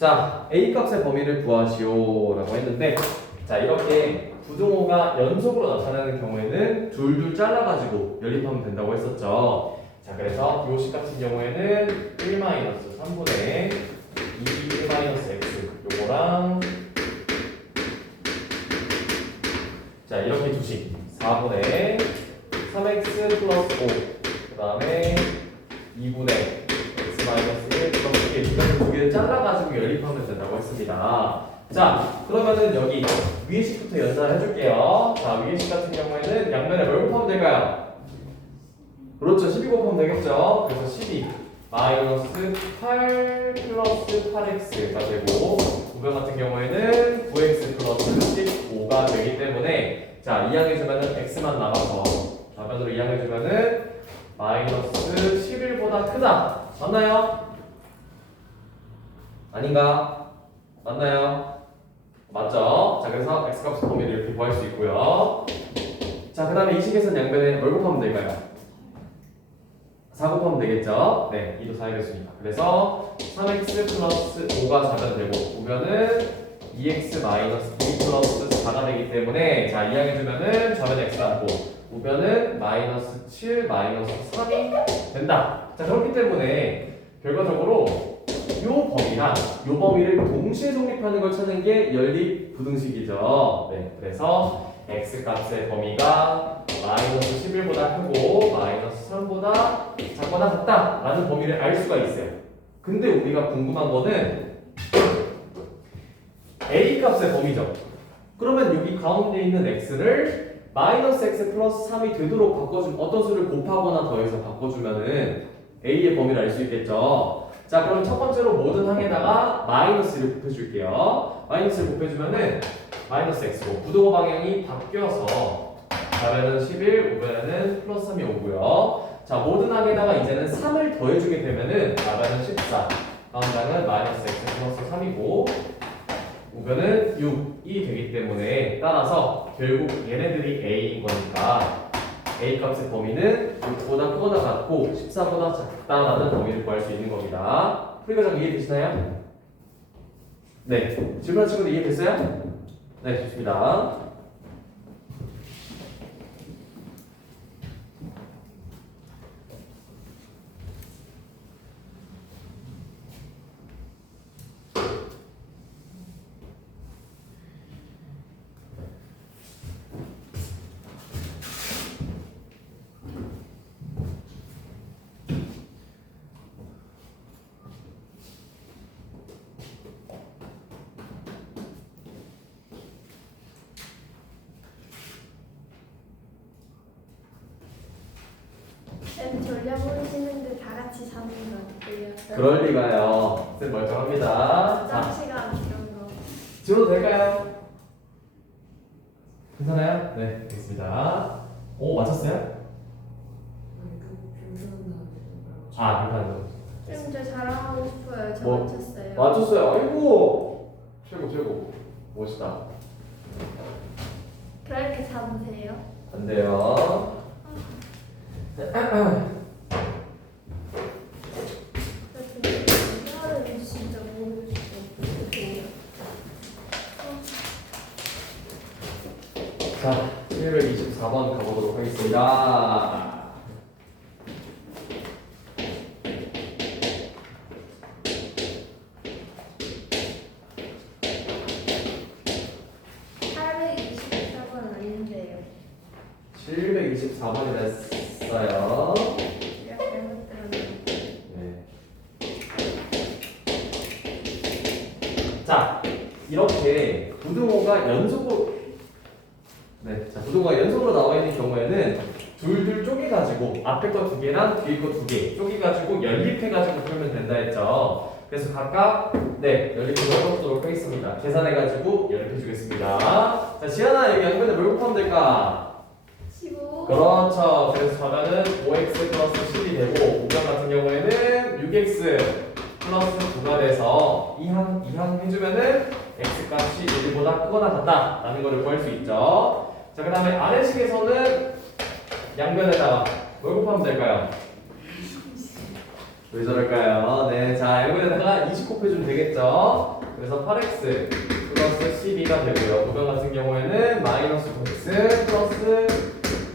자, A 값의 범위를 구하시오라고 했는데, 자, 이렇게 부등호가 연속으로 나타나는 경우에는 둘둘 잘라가지고 연립하면 된다고 했었죠. 자, 그래서 요식 같은 경우에는 1-3분의 2 1-x 요거랑, 자, 이렇게 두식 4분의 3x 플러스 5, 그 다음에 2분의 x 마이너스 1 플러스 1, 이렇게 두 개를 잘라가지고 연립하면 된다고 했습니다. 자, 그러면은 여기 위에 식부터 연산을 해줄게요. 자, 위에 식 같은 경우에는 양면에 뭘 곱하면 될까요? 그렇죠, 12 곱하면 되겠죠. 그래서 12 마이너스 8 플러스 8x가 되고, 우변 같은 경우에는 9x 플러스 15가 되기 때문에, 자, 이항해주면은 x만 남아서 좌변으로 이항해주면은 마이너스 11보다 크다. 맞나요? 아닌가? 맞나요? 맞죠? 자, 그래서 x값의 범위를 이렇게 구할 수 있고요. 자, 그 다음에 이 식에서는 양변에 뭘 곱하면 될까요? 4 곱하면 되겠죠? 네, 2도 4겠으니까. 그래서 3x 플러스 5가 4가 되고 우변은 2x 마이너스 2 플러스 4가 되기 때문에 자 이항해주면은 좌변 x 같고 우변은 마이너스 7 마이너스 3이 된다. 자 그렇기 때문에 결과적으로 요 범위랑 요 범위를 동시에 성립하는 걸 찾는 게 연립 부등식이죠. 네, 그래서 x 값의 범위가 마이너스 11보다 크고 마이너스 3보다 작거나 같다 라는 범위를 알 수가 있어요. 근데 우리가 궁금한 거는 a 값의 범위죠. 그러면 여기 가운데 있는 x를 마이너스 x 플러스 3이 되도록 바꿔주면 어떤 수를 곱하거나 더해서 바꿔주면은 a의 범위를 알 수 있겠죠. 자 그럼 첫 번째로 모든 항에다가 마이너스를 곱해줄게요. 마이너스를 곱해주면은 마이너스 x고 부등호 방향이 바뀌어서 좌변은 11, 우변에는 플러스 3이 오고요. 자 모든 항에다가 이제는 3을 더해주게 되면은 좌변은 14, 가운데는 마이너스 x 플러스 3이고 우변은 6이 되기 때문에 따라서 결국 얘네들이 a인 거니까 a 값의 범위는 6보다 크거나 같고 14보다 작다라는 범위를 구할 수 있는 겁니다. 풀이 과정 이해되시나요? 네. 질문한 친구들 이해됐어요? 네, 좋습니다. 쌤 돌려보시는데 다 같이 잡는 거 어때요? 그럴 리가요. 쌤 멀쩡합니다. 짬 자, 시간 이런 거. 지워도 될까요? 괜찮아요? 네, 알겠습니다. 오, 맞췄어요? 아니 그 불편한 아, 괜찮아요. 쌤 저 자랑하고 싶어요. 저 뭐? 맞췄어요. 맞췄어요. 아이고, 최고. 멋있다. 그렇게 잡으세요. 안 돼요. 이거는 진짜 모르겠어. 어떡해요? 자, 724번 가보도록 하겠습니다. 아닌데요. 724번이 됐어요. 제가 잘못 들었는데. 네. 자, 이렇게 부등호가 연속으로 부등호가 연속으로 나와 있는 경우에는 둘둘 쪼개가지고 앞에 거 2개랑 뒤에 거 2개 쪼개가지고 연립해가지고 풀면 된다 했죠. 그래서 각각 연립해서 풀어보도록 하겠습니다. 계산해가지고 연립해주겠습니다. 자, 지연아 여기 양변에 뭘 곱하면 될까? 15. 그렇죠. 그래서 좌변은 5x 플러스 10이 되고 우변 같은 경우에는 6x 플러스 9가 돼서 이항 해주면은 x 값이 1보다 크거나 같다 라는 거를 구할 수 있죠. 자, 그 다음에 아래식에서는 양변에다가 뭘 곱하면 될까요? 왜 저럴까요? 네, 자, 양변에다가 20 곱해주면 되겠죠. 그래서 8x 플러스 12가 되고요. 우변 같은 경우에는 마이너스 9x 플러스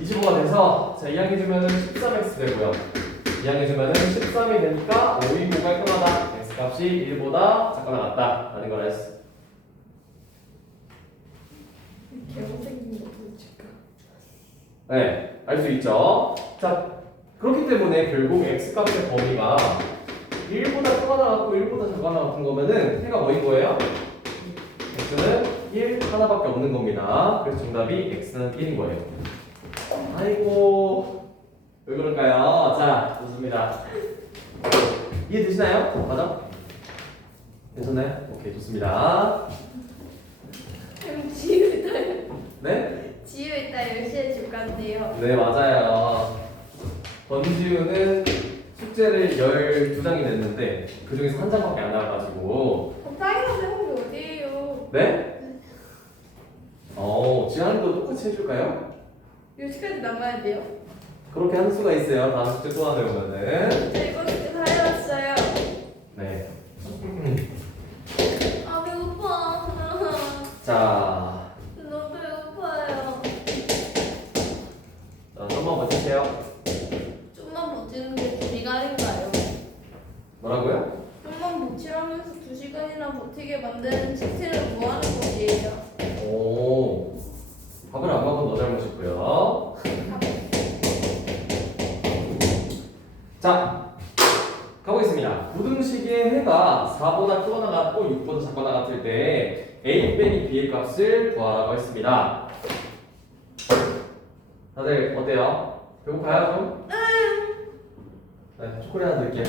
25가 돼서 자, 이항해주면은 13x 되고요. 이항해주면은 13이 되니까 5인 5가 끝나다. x 값이 1보다 작거나 같다 라는 걸 알수 있어요. 개못생긴 거 보여줄까? 네, 알 수 있죠. 자, 그렇기 때문에 결국 x 값의 범위가 1보다 크거나 같고 1보다 작거나 같은 거면은 해가 뭐인 거예요? x는 1 하나밖에 없는 겁니다. 그래서 정답이 x는 1인 거예요. 아이고, 왜 그럴까요? 자, 좋습니다. 이해되시나요? 맞아? 괜찮나요? 오케이, 좋습니다. 그럼 지우 이따 네? 지우 이따 10시에 집 간대요. 네, 맞아요. 권지우는 숙제를 12장이 냈는데 그 중에서 한 장밖에 안 나와가지고 적당히만 해본 게 어디예요? 네? 지한이도 똑같이 해줄까요? 10시까지 남아야 돼요? 그렇게 할 수가 있어요. 다음 숙제 또 하나 배우면은. 저 이거 다 해왔어요. 네. 아 배고파. 자, 너무 배고파요. 좀만 버티세요. 좀만 버티는 게 2시간인가요? 뭐라고요? 좀만 버티라면서 2시간이나 버티게 만드는 시스템을 뭐 하는 것이에요? 오, 밥을 안 먹은 너 잘못이고요. 자, 가보겠습니다. 부등식의 해가 4보다 크거나 같고 6보다 작거나 같을 때 a 빼기 b의 값을 구하라고 했습니다. 다들 어때요? 배고파요 좀? 네, 초콜릿 하나 드릴게요.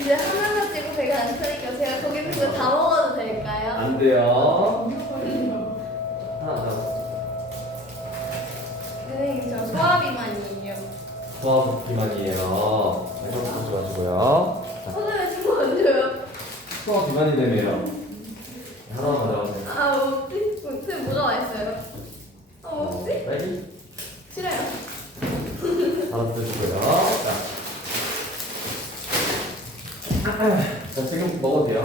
이제 하나만 찌고 배가 안 차니까 제가 거기 있는 거 다 먹어도 될까요? 안 돼요. 하나 더. 선생님 저 소화비만이에요. 소화 비만이에요. 네, 그렇게 보지 마시고요. 선생님 친구 안 줘요? 소화 비만이 되네요. 하나만 가져가세요. 아 먹지? 선생님 뭐가 맛있어요? 아 먹지? 딸기? 싫어요. 하나 드시고요. 자, 지금 먹어도 돼요.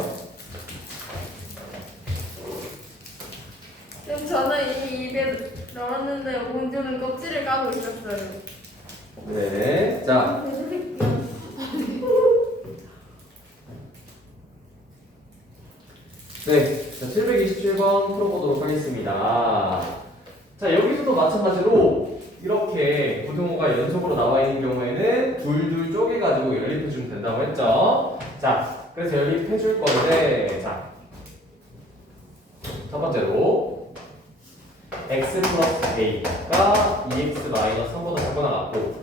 지금 저는 이미 입에 넣었는데 온주는 껍질을 까고 있었어요. 네. 자, 네. 자, 727번 풀어보도록 하겠습니다. 자, 여기서도 마찬가지로 이렇게 부등호가 연속으로 나와 있는 경우에는 둘둘 쪼개가지고 연립해주면 된다고 했죠. 자, 그래서 연립해줄 건데, 자, 첫 번째로 x 플러스 a가 2x 마이너스 3보다 작거나 같고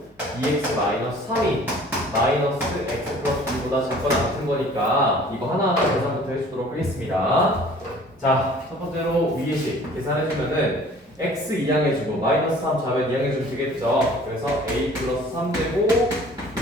2x 마이너스 3이 마이너스 x 플러스 2보다 작거나 같은 거니까 이거 하나하나 계산부터 해주도록 하겠습니다. 자, 첫 번째로 위의 식 계산해주면은 x 2항해주고 마이너스 3 좌변 2항해주면 되겠죠. 그래서 a 플러스 3되고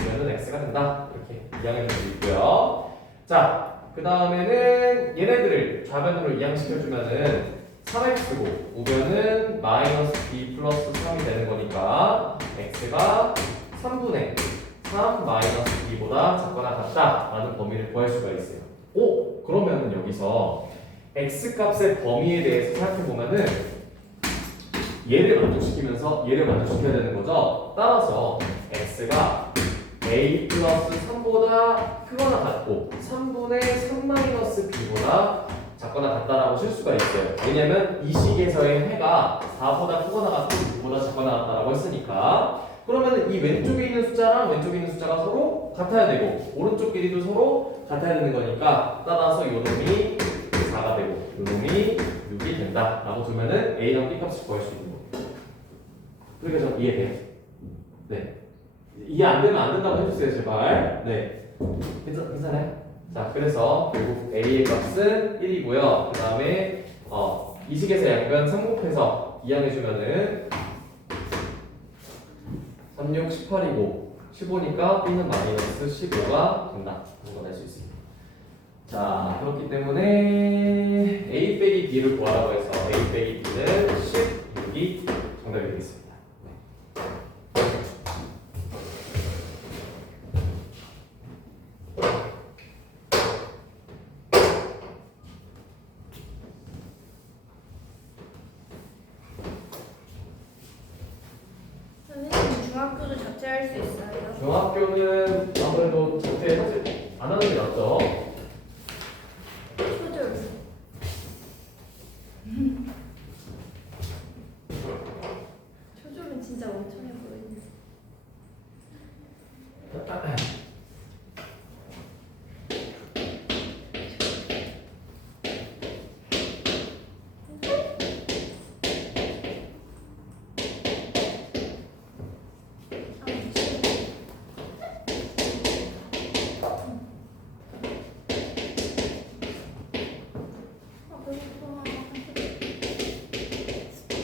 이면은 x가 된다. 이렇게 2항해줄 수 있고요. 자, 그 다음에는 얘네들을 좌변으로 이항시켜주면은 3x고 우변은 마이너스 b 플러스 3이 되는 거니까 x가 3분의 3 마이너스 b보다 작거나 같다라는 범위를 구할 수가 있어요. 오, 그러면은 여기서 x 값의 범위에 대해서 생각해 보면은 얘를 만족시키면서 얘를 만족시켜야 되는 거죠. 따라서 x가 a 플러스 3보다 크거나 같고 3분의 3 마이너스 b보다 작거나 같다라고 쓸 수가 있어요. 왜냐면 이 식에서의 해가 4보다 크거나 같고 6보다 작거나 같다라고 했으니까. 그러면은 이 왼쪽에 있는 숫자랑 왼쪽에 있는 숫자가 서로 같아야 되고 오른쪽 길이도 서로 같아야 되는 거니까 따라서 요 놈이 4가 되고 요 놈이 6이 된다라고 두면은 a랑 b 값을 구할 수 있는 거예요. 그러니까 좀 이해돼요? 네. 이해 안 되면 안 된다고 해주세요, 제발. 네. 괜찮아요? 자, 그래서 결국 a의 값은 1이고요. 그 다음에 이 식에서 양변 상곱해서 이항해주면은 3, 6, 18이고 15니까 b는 마이너스 15가 된다. 이건 알 수 있습니다. 자, 그렇기 때문에 a 빼기 b를 구하라고 해서 a 빼기 b는 16이 정답이 되겠습니다. 선생님 중학교도 자퇴할 수 있어요? 중학교는 아무래도 자퇴하지 안 하는 게 낫죠. 초졸. 초졸은 진짜 멍청해 보이네.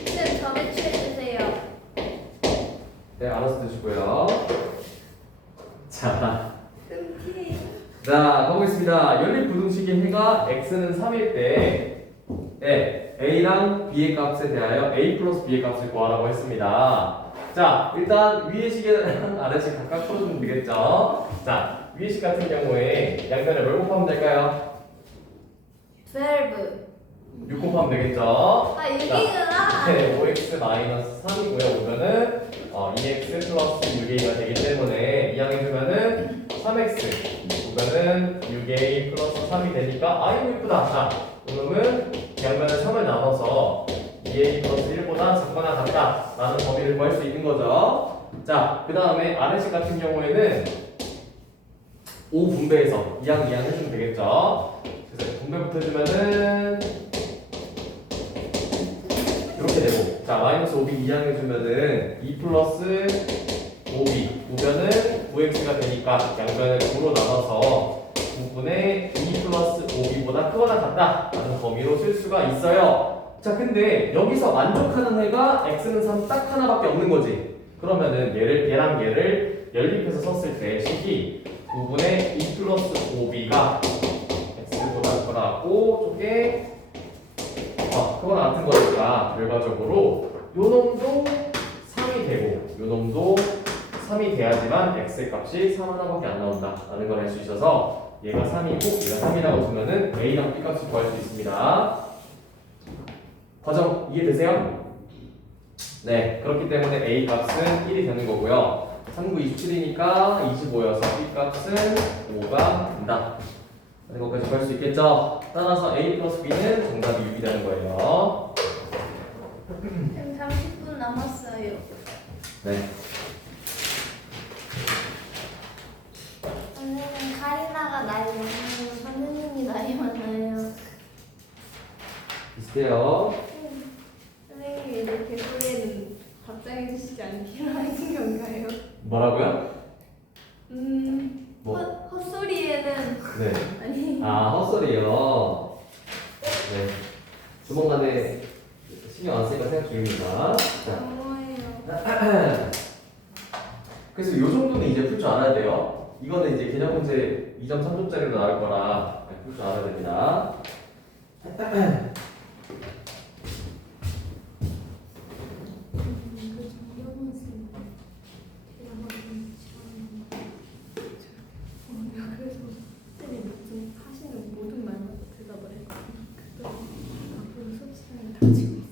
쌤, 저를 취해주세요. 네, 알아서 드시고요. 자, 끊기. 자, 가보겠습니다. 연립 부등식의 해가 x는 3일 때, 네, a랑 b의 값에 대하여 a 플러스 b의 값을 구하라고 했습니다. 자, 일단 위의 식이랑 아래식 각각 풀어주면 되겠죠? 자, 위의 식 같은 경우에 양변에 뭘 곱하면 될까요? 12. 6 곱하면 되겠죠? 아, 6이구나. 네, 5x 마이너스 3이고요. 오면은 2x 플러스 6a가 되기 때문에 이항해주면은 3x 오면은 6a 플러스 3이 되니까 아이고 이쁘다. 자, 그러면 양면을 3을 나눠서 2a 플러스 1보다 작거나 같다 라는 범위를 구할 수 있는 거죠. 자, 그 다음에 아래식 같은 경우에는 5분배해서 이항 해주면 되겠죠. 그래서 분배부터 해주면은 이렇게 되고, 자 마이너스 5b 이항해주면은 2 플러스 5b 오면은 9x가 되니까 양변을 9로 나눠서 9분의 2 플러스 5b보다 크거나 같다 라는 범위로 쓸 수가 있어요. 자, 근데 여기서 만족하는 해가 x는 3 딱 하나밖에 없는 거지. 그러면은 얘랑 얘를 연립해서 썼을 때 식이 9분의 2 플러스 5b가 x보다 크거나 같고 쪽에 그거나 같은 거니까 결과적으로 요 놈도 3이 되고 요 놈도 3이 돼야지만 x의 값이 3 하나밖에 안 나온다 라는 걸 알 수 있어서 얘가 3이고 얘가 3이라고 두면은 a랑 b 값을 구할 수 있습니다. 과정 이해되세요? 네, 그렇기 때문에 a 값은 1이 되는 거고요. 3, 9, 27이니까 25여서 b 값은 5가 된다. 이거까지 구할 수 있겠죠? 따라서 a 플러스 b는 정답이 6이 되는 거예요. 지금 30분 남았어요. 네. 선생님, 카리나가 나이 많아요. 선생님이 나이 많아요. 비슷해요. 선생님이 이렇게 소리는 답장해 주시지 않기로 하신 건가요? 뭐라고요? 뭐? 헛소리에는 네. 아니. 아, 헛소리요. 네. 조만간에 신경 안 쓰니까 생각 중입니다. 자. 너무해요. 그래서 요 정도는 이제 풀 줄 알아야 돼요. 이거는 이제 개념 문제 2.3점짜리로 나올 거라 풀 줄 알아야 됩니다. 그래서 선생님이 무슨 하시는 모든 말마다 대답을 했거든요. 그래서 앞으로 수업 시간에 다치고 있어요.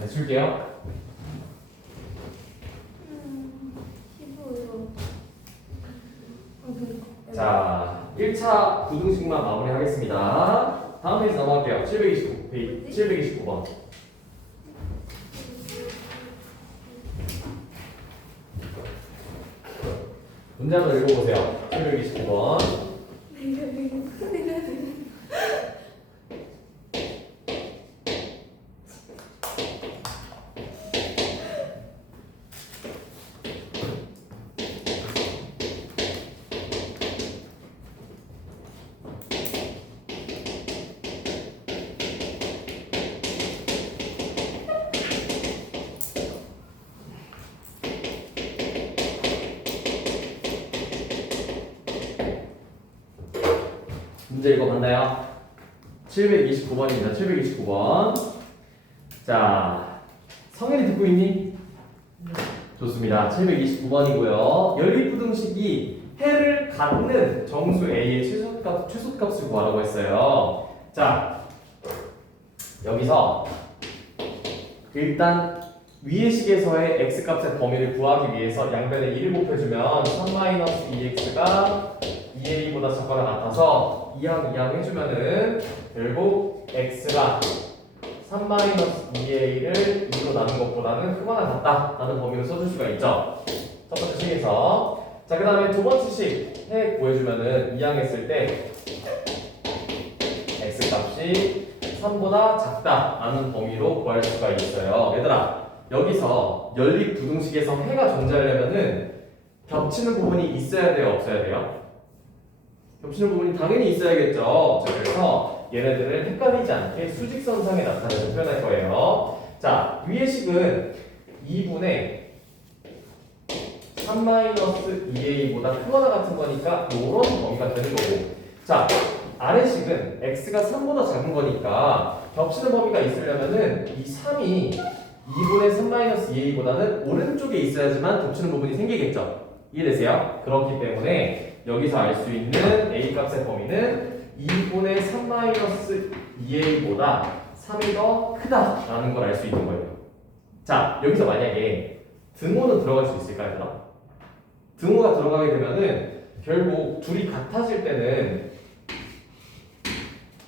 네, 줄게요. 15요. 자, 1차 부등식만 마무리하겠습니다. 다음 페이지 넘어갈게요. 729번. 문제 한번 읽어보세요. 729번. 문제 읽어봤나요? 729번입니다. 729번. 자, 성현이 듣고 있니? 좋습니다. 729번이고요. 연립부등식이 해를 갖는 정수 A의 최소값을 구하라고 했어요. 자, 여기서 일단 위의 식에서의 x값의 범위를 구하기 위해서 양변에 1을 곱해주면 3-2x가 2a보다 작거나 같아서 이항 해주면은 결국 x가 3-2a를 2로 나눈 것보다는 크거나 같다라는 범위로 써줄 수가 있죠. 첫 번째 식에서. 자, 그 다음에 두 번째 식 해 구해주면은 이항했을 때 x값이 3보다 작다라는 범위로 구할 수가 있어요. 얘들아, 여기서 연립 부등식에서 해가 존재하려면은 겹치는 부분이 있어야 돼요, 없어야 돼요? 겹치는 부분이 당연히 있어야겠죠. 자, 그래서 얘네들을 헷갈리지 않게 수직선상에 나타내서 표현할 거예요. 자, 위의 식은 2분의 3 3-2a보다 크거나 같은 거니까 이런 범위가 되는 거고. 자, 아래식은 x가 3보다 작은 거니까 겹치는 범위가 있으려면은 이 3이 2분의 3-2a보다는 오른쪽에 있어야지만 겹치는 부분이 생기겠죠. 이해되세요? 그렇기 때문에 여기서 알 수 있는 a 값의 범위는 2분의 3-2a보다 3이 더 크다라는 걸 알 수 있는 거예요. 자, 여기서 만약에 등호는 들어갈 수 있을까요? 얘들아? 등호가 들어가게 되면은 결국 둘이 같아질 때는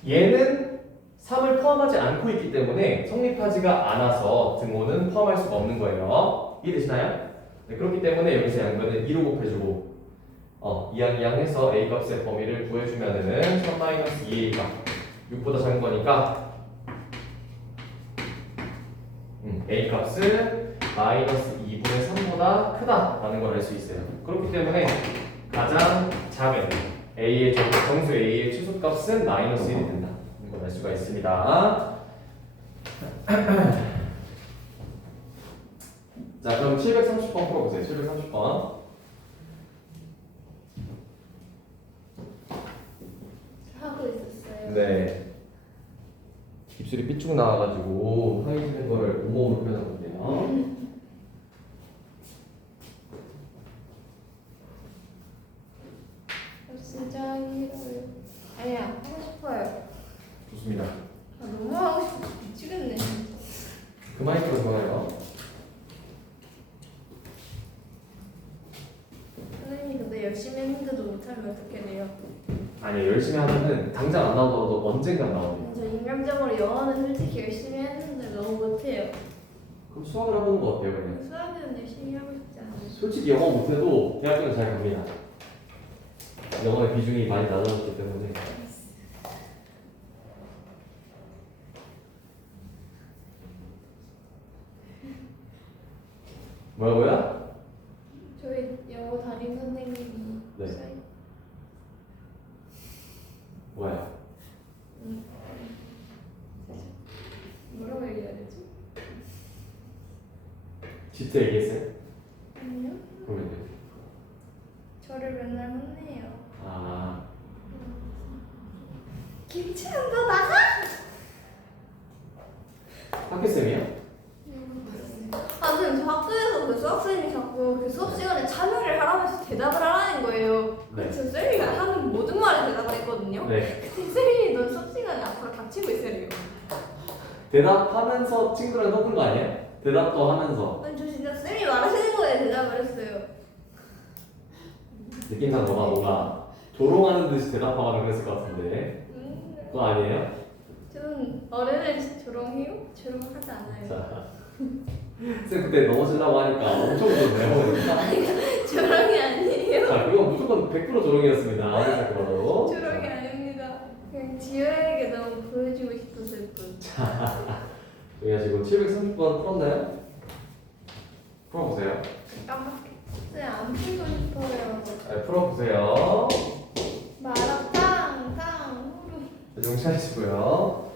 얘는 3을 포함하지 않고 있기 때문에 성립하지가 않아서 등호는 포함할 수가 없는 거예요. 이해되시나요? 네, 그렇기 때문에 여기서 양변을 2로 곱해주고 이항 해서 a 값의 범위를 구해주면은 3-2a가 6보다 작은 거니까 a 값은 마이너스 2분의 3보다 크다라는 걸 알 수 있어요. 그렇기 때문에 가장 작은 a의 정수 a의 최소값은 마이너스 1이 된다. 이걸 알 수가 있습니다. 자, 그럼 730번 풀어보세요. 730번. 하고 있었어요. 네. 입술이 삐쭉 나와가지고 하얘지는 거를 온몸으로 표현하거든요. 진짜 힘들어요. 아니야, 하고 싶어요. 좋습니다. 너무 하고 싶어. 미치겠네. 그 마이크로 좋아요. 선생님이 근데 열심히 했는데도 못하면 어떻게 돼요? 아니, 열심히 하면은 당장 안 나오더라도 언젠가 나옵니다. 저 인간적으로 영어는 솔직히 열심히 했는데 너무 못해요. 그럼 수학을 해보는 거 어때요, 그러면? 수학은 열심히 하고 싶지 않아요. 솔직히 영어 못해도 대학교는 잘 갑니다. 영어의 비중이 많이 낮아졌기 때문에. 뭐라고요? 저희 영어 담임 선생님이 네. 뭐야? 뭐라고 얘기해야 되지? 지트 얘기했어요? 아니요. 그러면요? 저를 맨날 혼내요. 아, 김치현 너 나가! 학교쌤이요? 아 선생님 저 학교에서 그 수학선생님이 자꾸 그 수업 시간에 참여를 하라면서 대답을 하라는 거예요. 네. 그래서 쌤이가 하는 모든 말에 대답을 했거든요. 네. 근데 쌤이 넌 수업 시간에 앞으로 닥치고 있으래요. 대답하면서 친구랑 섞은 거 아니에요? 대답도 하면서. 아니 저 진짜 쌤이 말하시는 거에 대답을 했어요. 느낌상 너가 뭔가 조롱하는 듯이 대답하거나 그랬을 것 같은데. 그거 아니에요? 저는 어른을 조롱해요? 조롱하지 않아요. 자, 쌤 그때 넘어지려고 하니까 엄청 웃었네요. 조롱이 아니에요. 자, 그건 무조건 100% 조롱이었습니다. 아무리 생각해봐도. 조롱이 아닙니다. 그냥 지효에게 너무 보여주고 싶었을 뿐. 저희가 지금 730번 풀었나요? 풀어보세요. 깜빡해. 안 풀고 싶어요. 네, 풀어보세요. 마라탕 후루. 자, 정신 차리시고요.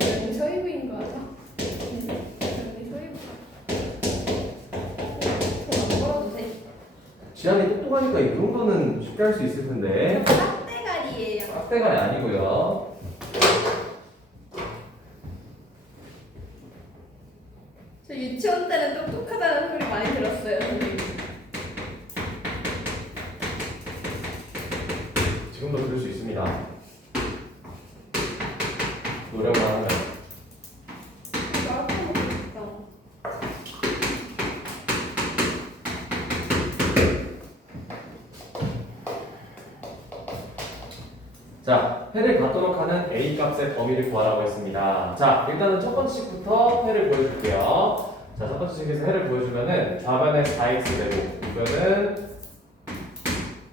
왜 여기 서희부인 거 알아? 여기 서희부. 안 걸어도 돼. 지안이 똑똑하니까 이 정도는 쉽게 할 수 있을 텐데. 깍대가리예요. 깍대가리 아니고요. 저 유치원 때는 똑똑하다는 소리 많이 들었어요, 선생님. 지금도 들을 수 있습니다. 노력을 하면. 마라탕 먹고 싶다. 자, 회를 갖도록 하는 a 값의 범위를 구하라고 했습니다. 자, 일단은 첫 번째 식부터 회를 보여줄게요. 자, 첫 번째 식에서 회를 보여주면은 좌변에 4x 되고 우변은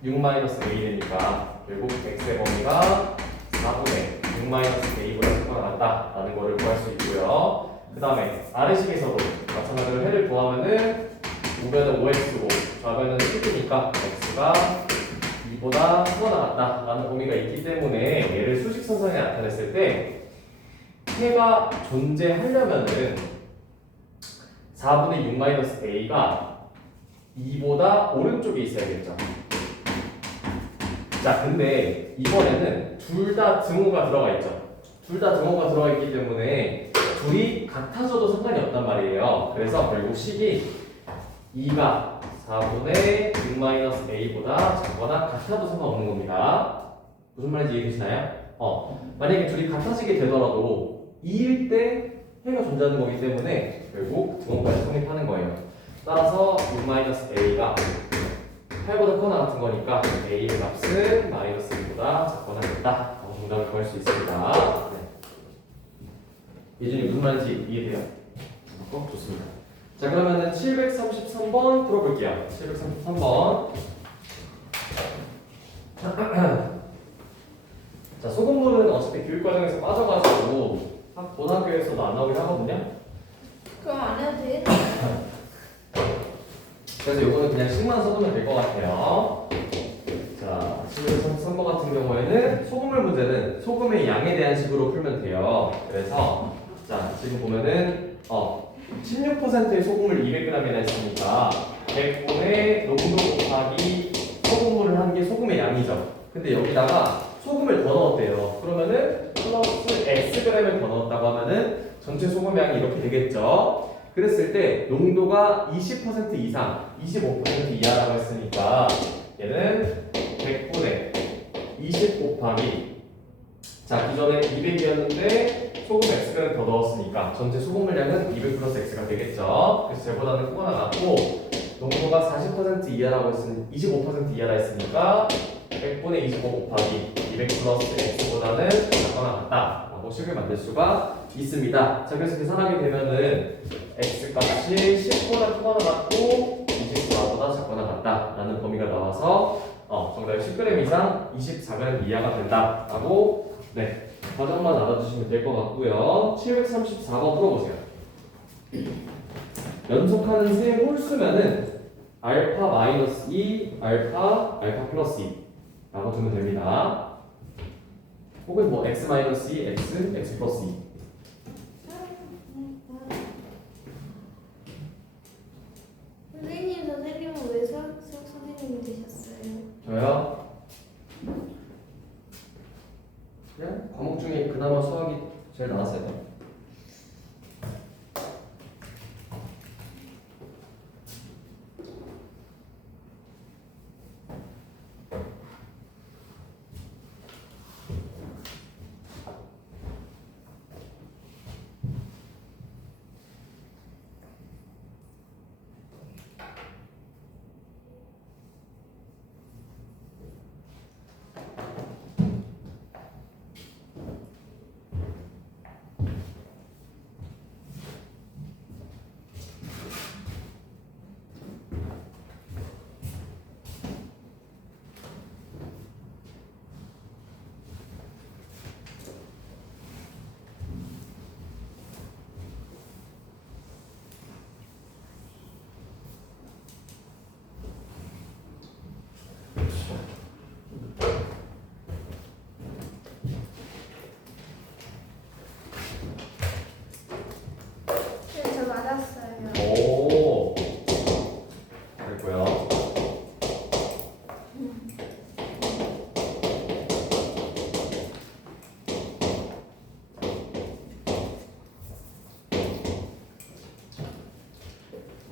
6-a 되니까 결국 x의 범위가 4분의 6-a보다 크거나 같다라는 거를 구할 수 있고요. 그 다음에 아래식에서도 마찬가지로 회를 구하면은 우변은 5x고 좌변은 7이니까 x가 2보다 크거나 같다라는 범위가 있기 때문에 얘를 수직선상에 나타냈을 때 해가 존재하려면은 4분의 6 마이너스 a가 2보다 오른쪽에 있어야겠죠. 자, 근데 이번에는 둘 다 등호가 들어가 있죠. 둘 다 등호가 들어가 있기 때문에 둘이 같아져도 상관이 없단 말이에요. 그래서 결국 식이 2가 4분의 6 마이너스 a보다 작거나 같아도 상관없는 겁니다. 무슨 말인지 이해되시나요? 만약에 둘이 같아지게 되더라도 2일 때 해가 존재하는 거기 때문에 결국 등호까지 성립하는 거예요. 따라서 6 마이너스 a가 8보다 크거나 같은 거니까 a의 값은 마이너스 1보다 작거나 같다. 정답을 구할 수 있습니다. 네. 예준이 무슨 말인지 이해돼요? 좋습니다. 자, 그러면은 733번 풀어볼게요. 733번. 자, 소금물은 어차피 교육과정에서 빠져가지고 고등학교에서도 안 나오긴 하거든요. 그럼 안 해도 돼? 그래서 이거는 그냥 식만 써두면 될 것 같아요. 자, 733번 같은 경우에는 소금물 문제는 소금의 양에 대한 식으로 풀면 돼요. 그래서 자, 지금 보면은 16%의 소금을 200g이나 했으니까 100분의 농도 곱하기 소금물을 한 게 소금의 양이죠. 근데 여기다가 소금을 더 넣었대요. 그러면은 플러스 Xg을 더 넣었다고 하면은 전체 소금량이 이렇게 되겠죠. 그랬을 때 농도가 20% 이상, 25% 이하라고 했으니까 얘는 100분의 20 곱하기 자, 기존에 200이었는데 소금 Xg을 더 넣었으니까 전체 소금물량은 200 플러스 X가 되겠죠. 그래서 쟤보다는 크거나 같고 농도가 40% 이하라고 했으니 25% 이하라 했으니까 100분의 25 곱하기 200 플러스 X보다는 작거나 같다 라고 식을 만들 수가 있습니다. 자, 그래서 계산하게 되면은 X 값이 10보다 크거나 같고 24보다 작거나 같다 라는 범위가 나와서 정답이 10g 이상 24g 이하가 된다 라고 네, 과정만 알아주시면 될 것 같고요. 734번 풀어보세요. 연속하는 세 홀수면은 알파 마이너스 2, 알파 플러스 2 라고 두면 됩니다. 혹은 뭐 x 마이너스 2, x 플러스 2. 선생님은 왜 수학 선생님이 되셨어요? 저요? 그냥 과목 중에 그나마 수학이 제일 나았어요. 네, 저 맞았어요. 오, 됐고요.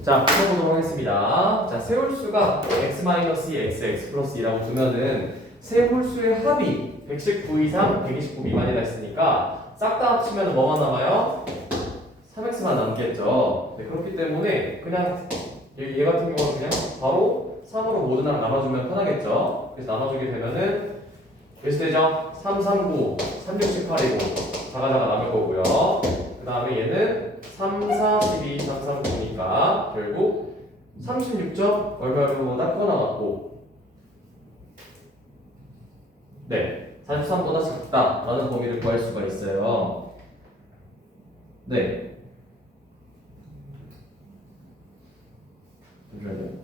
자, 풀어보도록 하겠습니다. 자, 세 홀수가 x-2, x 플러스 2라고 두면은 세 홀수의 합이 119 이상, 129 미만이라 했으니까 싹 다 합치면 뭐만 남아요? 3x만 남겠죠. 네, 그렇기 때문에 그냥 얘 같은 경우는 그냥 바로 3으로 모든 랑 나눠주면 편하겠죠. 그래서 나눠주게 되면은 몇이 되죠? 3, 3, 9, 3, 6, 7, 8이고 자가 남을 거고요. 그 다음에 얘는 3, 4, 12, 3, 3, 9니까 결국 36점 얼마보다 크거나 같고 네, 43보다 작다라는 범위를 구할 수가 있어요. 네. 잠시만요.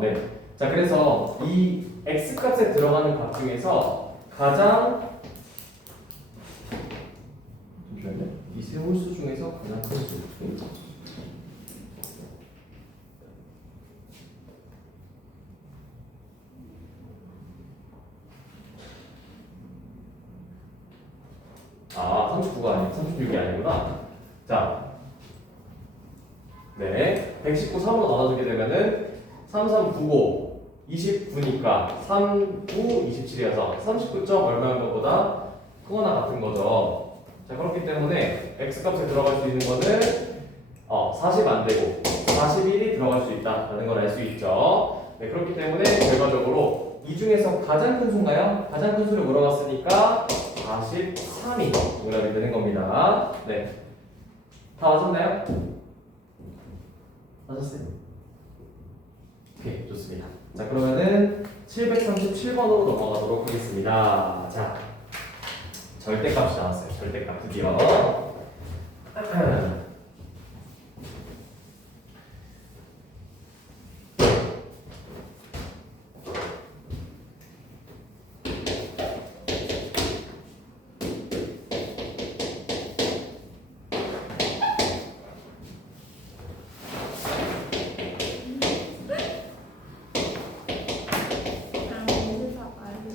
네. 자, 그래서 이 x 값에 들어가는 값 중에서 가장 잠시만요. 이 세 홀수 중에서 가장 큰 수. 아, 39가 아니고 36이 아니구나. 자, 네, 119 3으로 나눠주게 되면은 3395 29니까 39 27이어서 39점 얼마인 것보다 크거나 같은 거죠. 자, 그렇기 때문에 x 값에 들어갈 수 있는 거는 40 안 되고 41이 들어갈 수 있다라는 걸 알 수 있죠. 네, 그렇기 때문에 결과적으로 이 중에서 가장 큰 수인가요? 가장 큰 수를 물어봤으니까 43이 정답이 되는 겁니다. 네, 다 맞았나요? 맞았어요? 오케이, 좋습니다. 자, 그러면은 737번으로 넘어가도록 하겠습니다. 자, 절대값이 나왔어요. 절대값 드디어.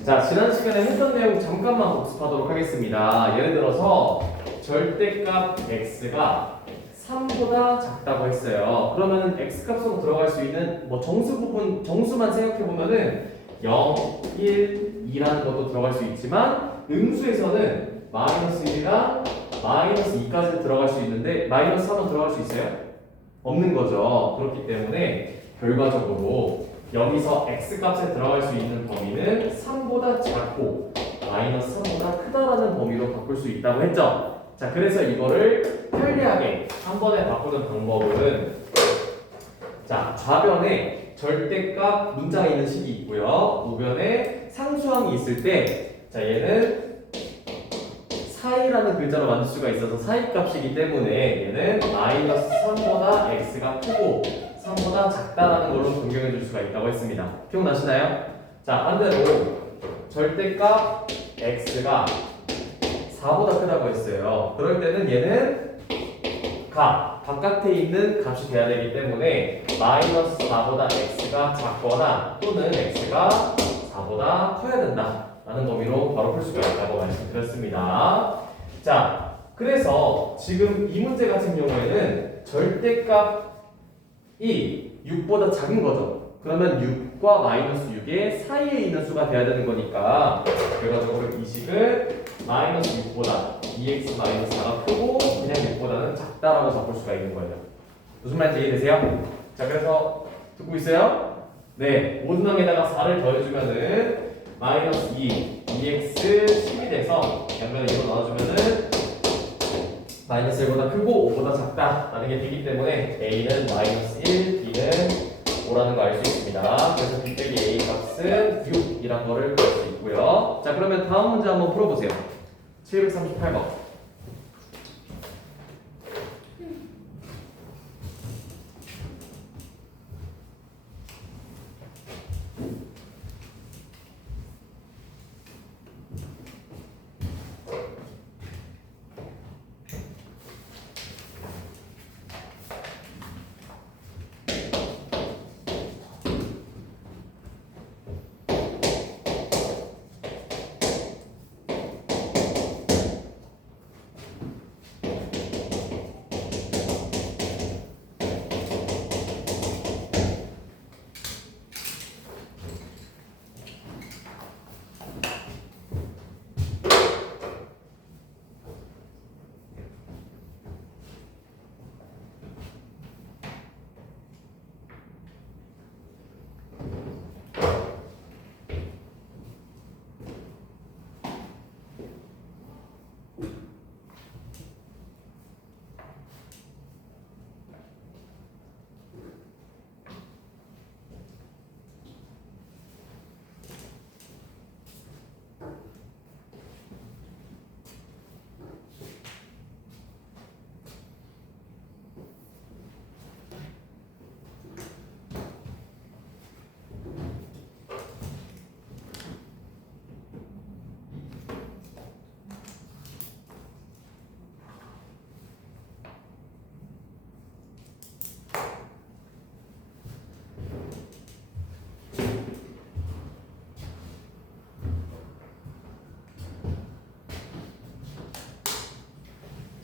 자, 지난 시간에 했던 내용 잠깐만 복습하도록 하겠습니다. 예를 들어서 절대값 x가 3보다 작다고 했어요. 그러면 x값으로 들어갈 수 있는 뭐 정수 부분, 정수만 생각해 보면은 0, 1, 2라는 것도 들어갈 수 있지만 음수에서는 마이너스 1이랑 마이너스 2까지 들어갈 수 있는데 마이너스 3은 들어갈 수 있어요? 없는 거죠. 그렇기 때문에 결과적으로 여기서 x값에 들어갈 수 있는 범위는 3보다 작고 마이너스 3보다 크다라는 범위로 바꿀 수 있다고 했죠. 자, 그래서 이거를 편리하게 한 번에 바꾸는 방법은 자, 좌변에 절대값 문자가 있는 식이 있고요. 우변에 상수항이 있을 때 자, 얘는 사이라는 글자로 만들 수가 있어서 사이값이기 때문에 얘는 마이너스 3보다 x가 크고 3보다 작다라는 걸로 변경해 줄 수가 있다고 했습니다. 기억나시나요? 자, 반대로 절대값 x가 4보다 크다고 했어요. 그럴 때는 얘는 바깥에 있는 값이 돼야 되기 때문에 마이너스 4보다 x가 작거나 또는 x가 4보다 커야 된다라는 범위로 바로 풀 수가 있다고 말씀드렸습니다. 자, 그래서 지금 이 문제 같은 경우에는 절대값 이 6보다 작은 거죠. 그러면 6과 마이너스 6의 사이에 있는 수가 돼야 되는 거니까 결과적으로 이 식을 마이너스 6보다 2x 마이너스 4가 크고 그냥 6보다는 작다라고 바꿀 수가 있는 거예요. 무슨 말인지 이해되세요? 자, 그래서 듣고 있어요? 네, 모든 항에다가 4를 더해주면은 마이너스 2x 10이 돼서 양변을 2로 나눠주면은 마이너스 1보다 크고 5보다 작다라는 게 되기 때문에 a는 마이너스 1, b는 5라는 거 알 수 있습니다. 그래서 b 빼기 a 값은 6이란 거를 볼 수 있고요. 자, 그러면 다음 문제 한번 풀어보세요. 738번.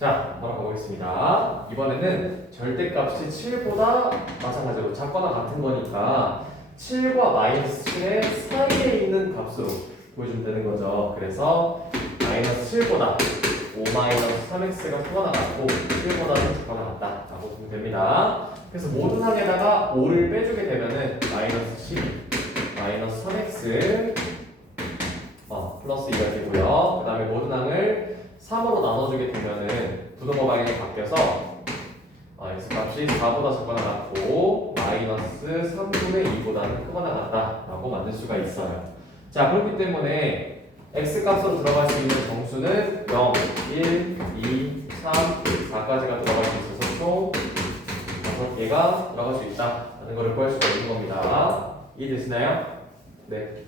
자, 바로 가보겠습니다. 이번에는 절대값이 7보다 마찬가지로 작거나 같은 거니까 7과 마이너스 7의 사이에 있는 값으로 보여주면 되는 거죠. 그래서 마이너스 7보다 5 마이너스 3x가 크거나 같고 7보다는 작거나 같다 라고 보면 됩니다. 그래서 모든 항에다가 5를 빼주게 되면은 마이너스 12 마이너스 3x 플러스 2가 되고요. 그 다음에 모든 항을 3으로 나눠주게 되면은 부등호 방향이 바뀌어서 x값이 4보다 작거나 같고 마이너스 3분의 2보다는 크거나 같다 라고 만들 수가 있어요. 자, 그렇기 때문에 x값으로 들어갈 수 있는 정수는 0, 1, 2, 3, 4까지가 들어갈 수 있어서 총 5개가 들어갈 수 있다는 것을 구할 수가 있는 겁니다. 이해되시나요? 네.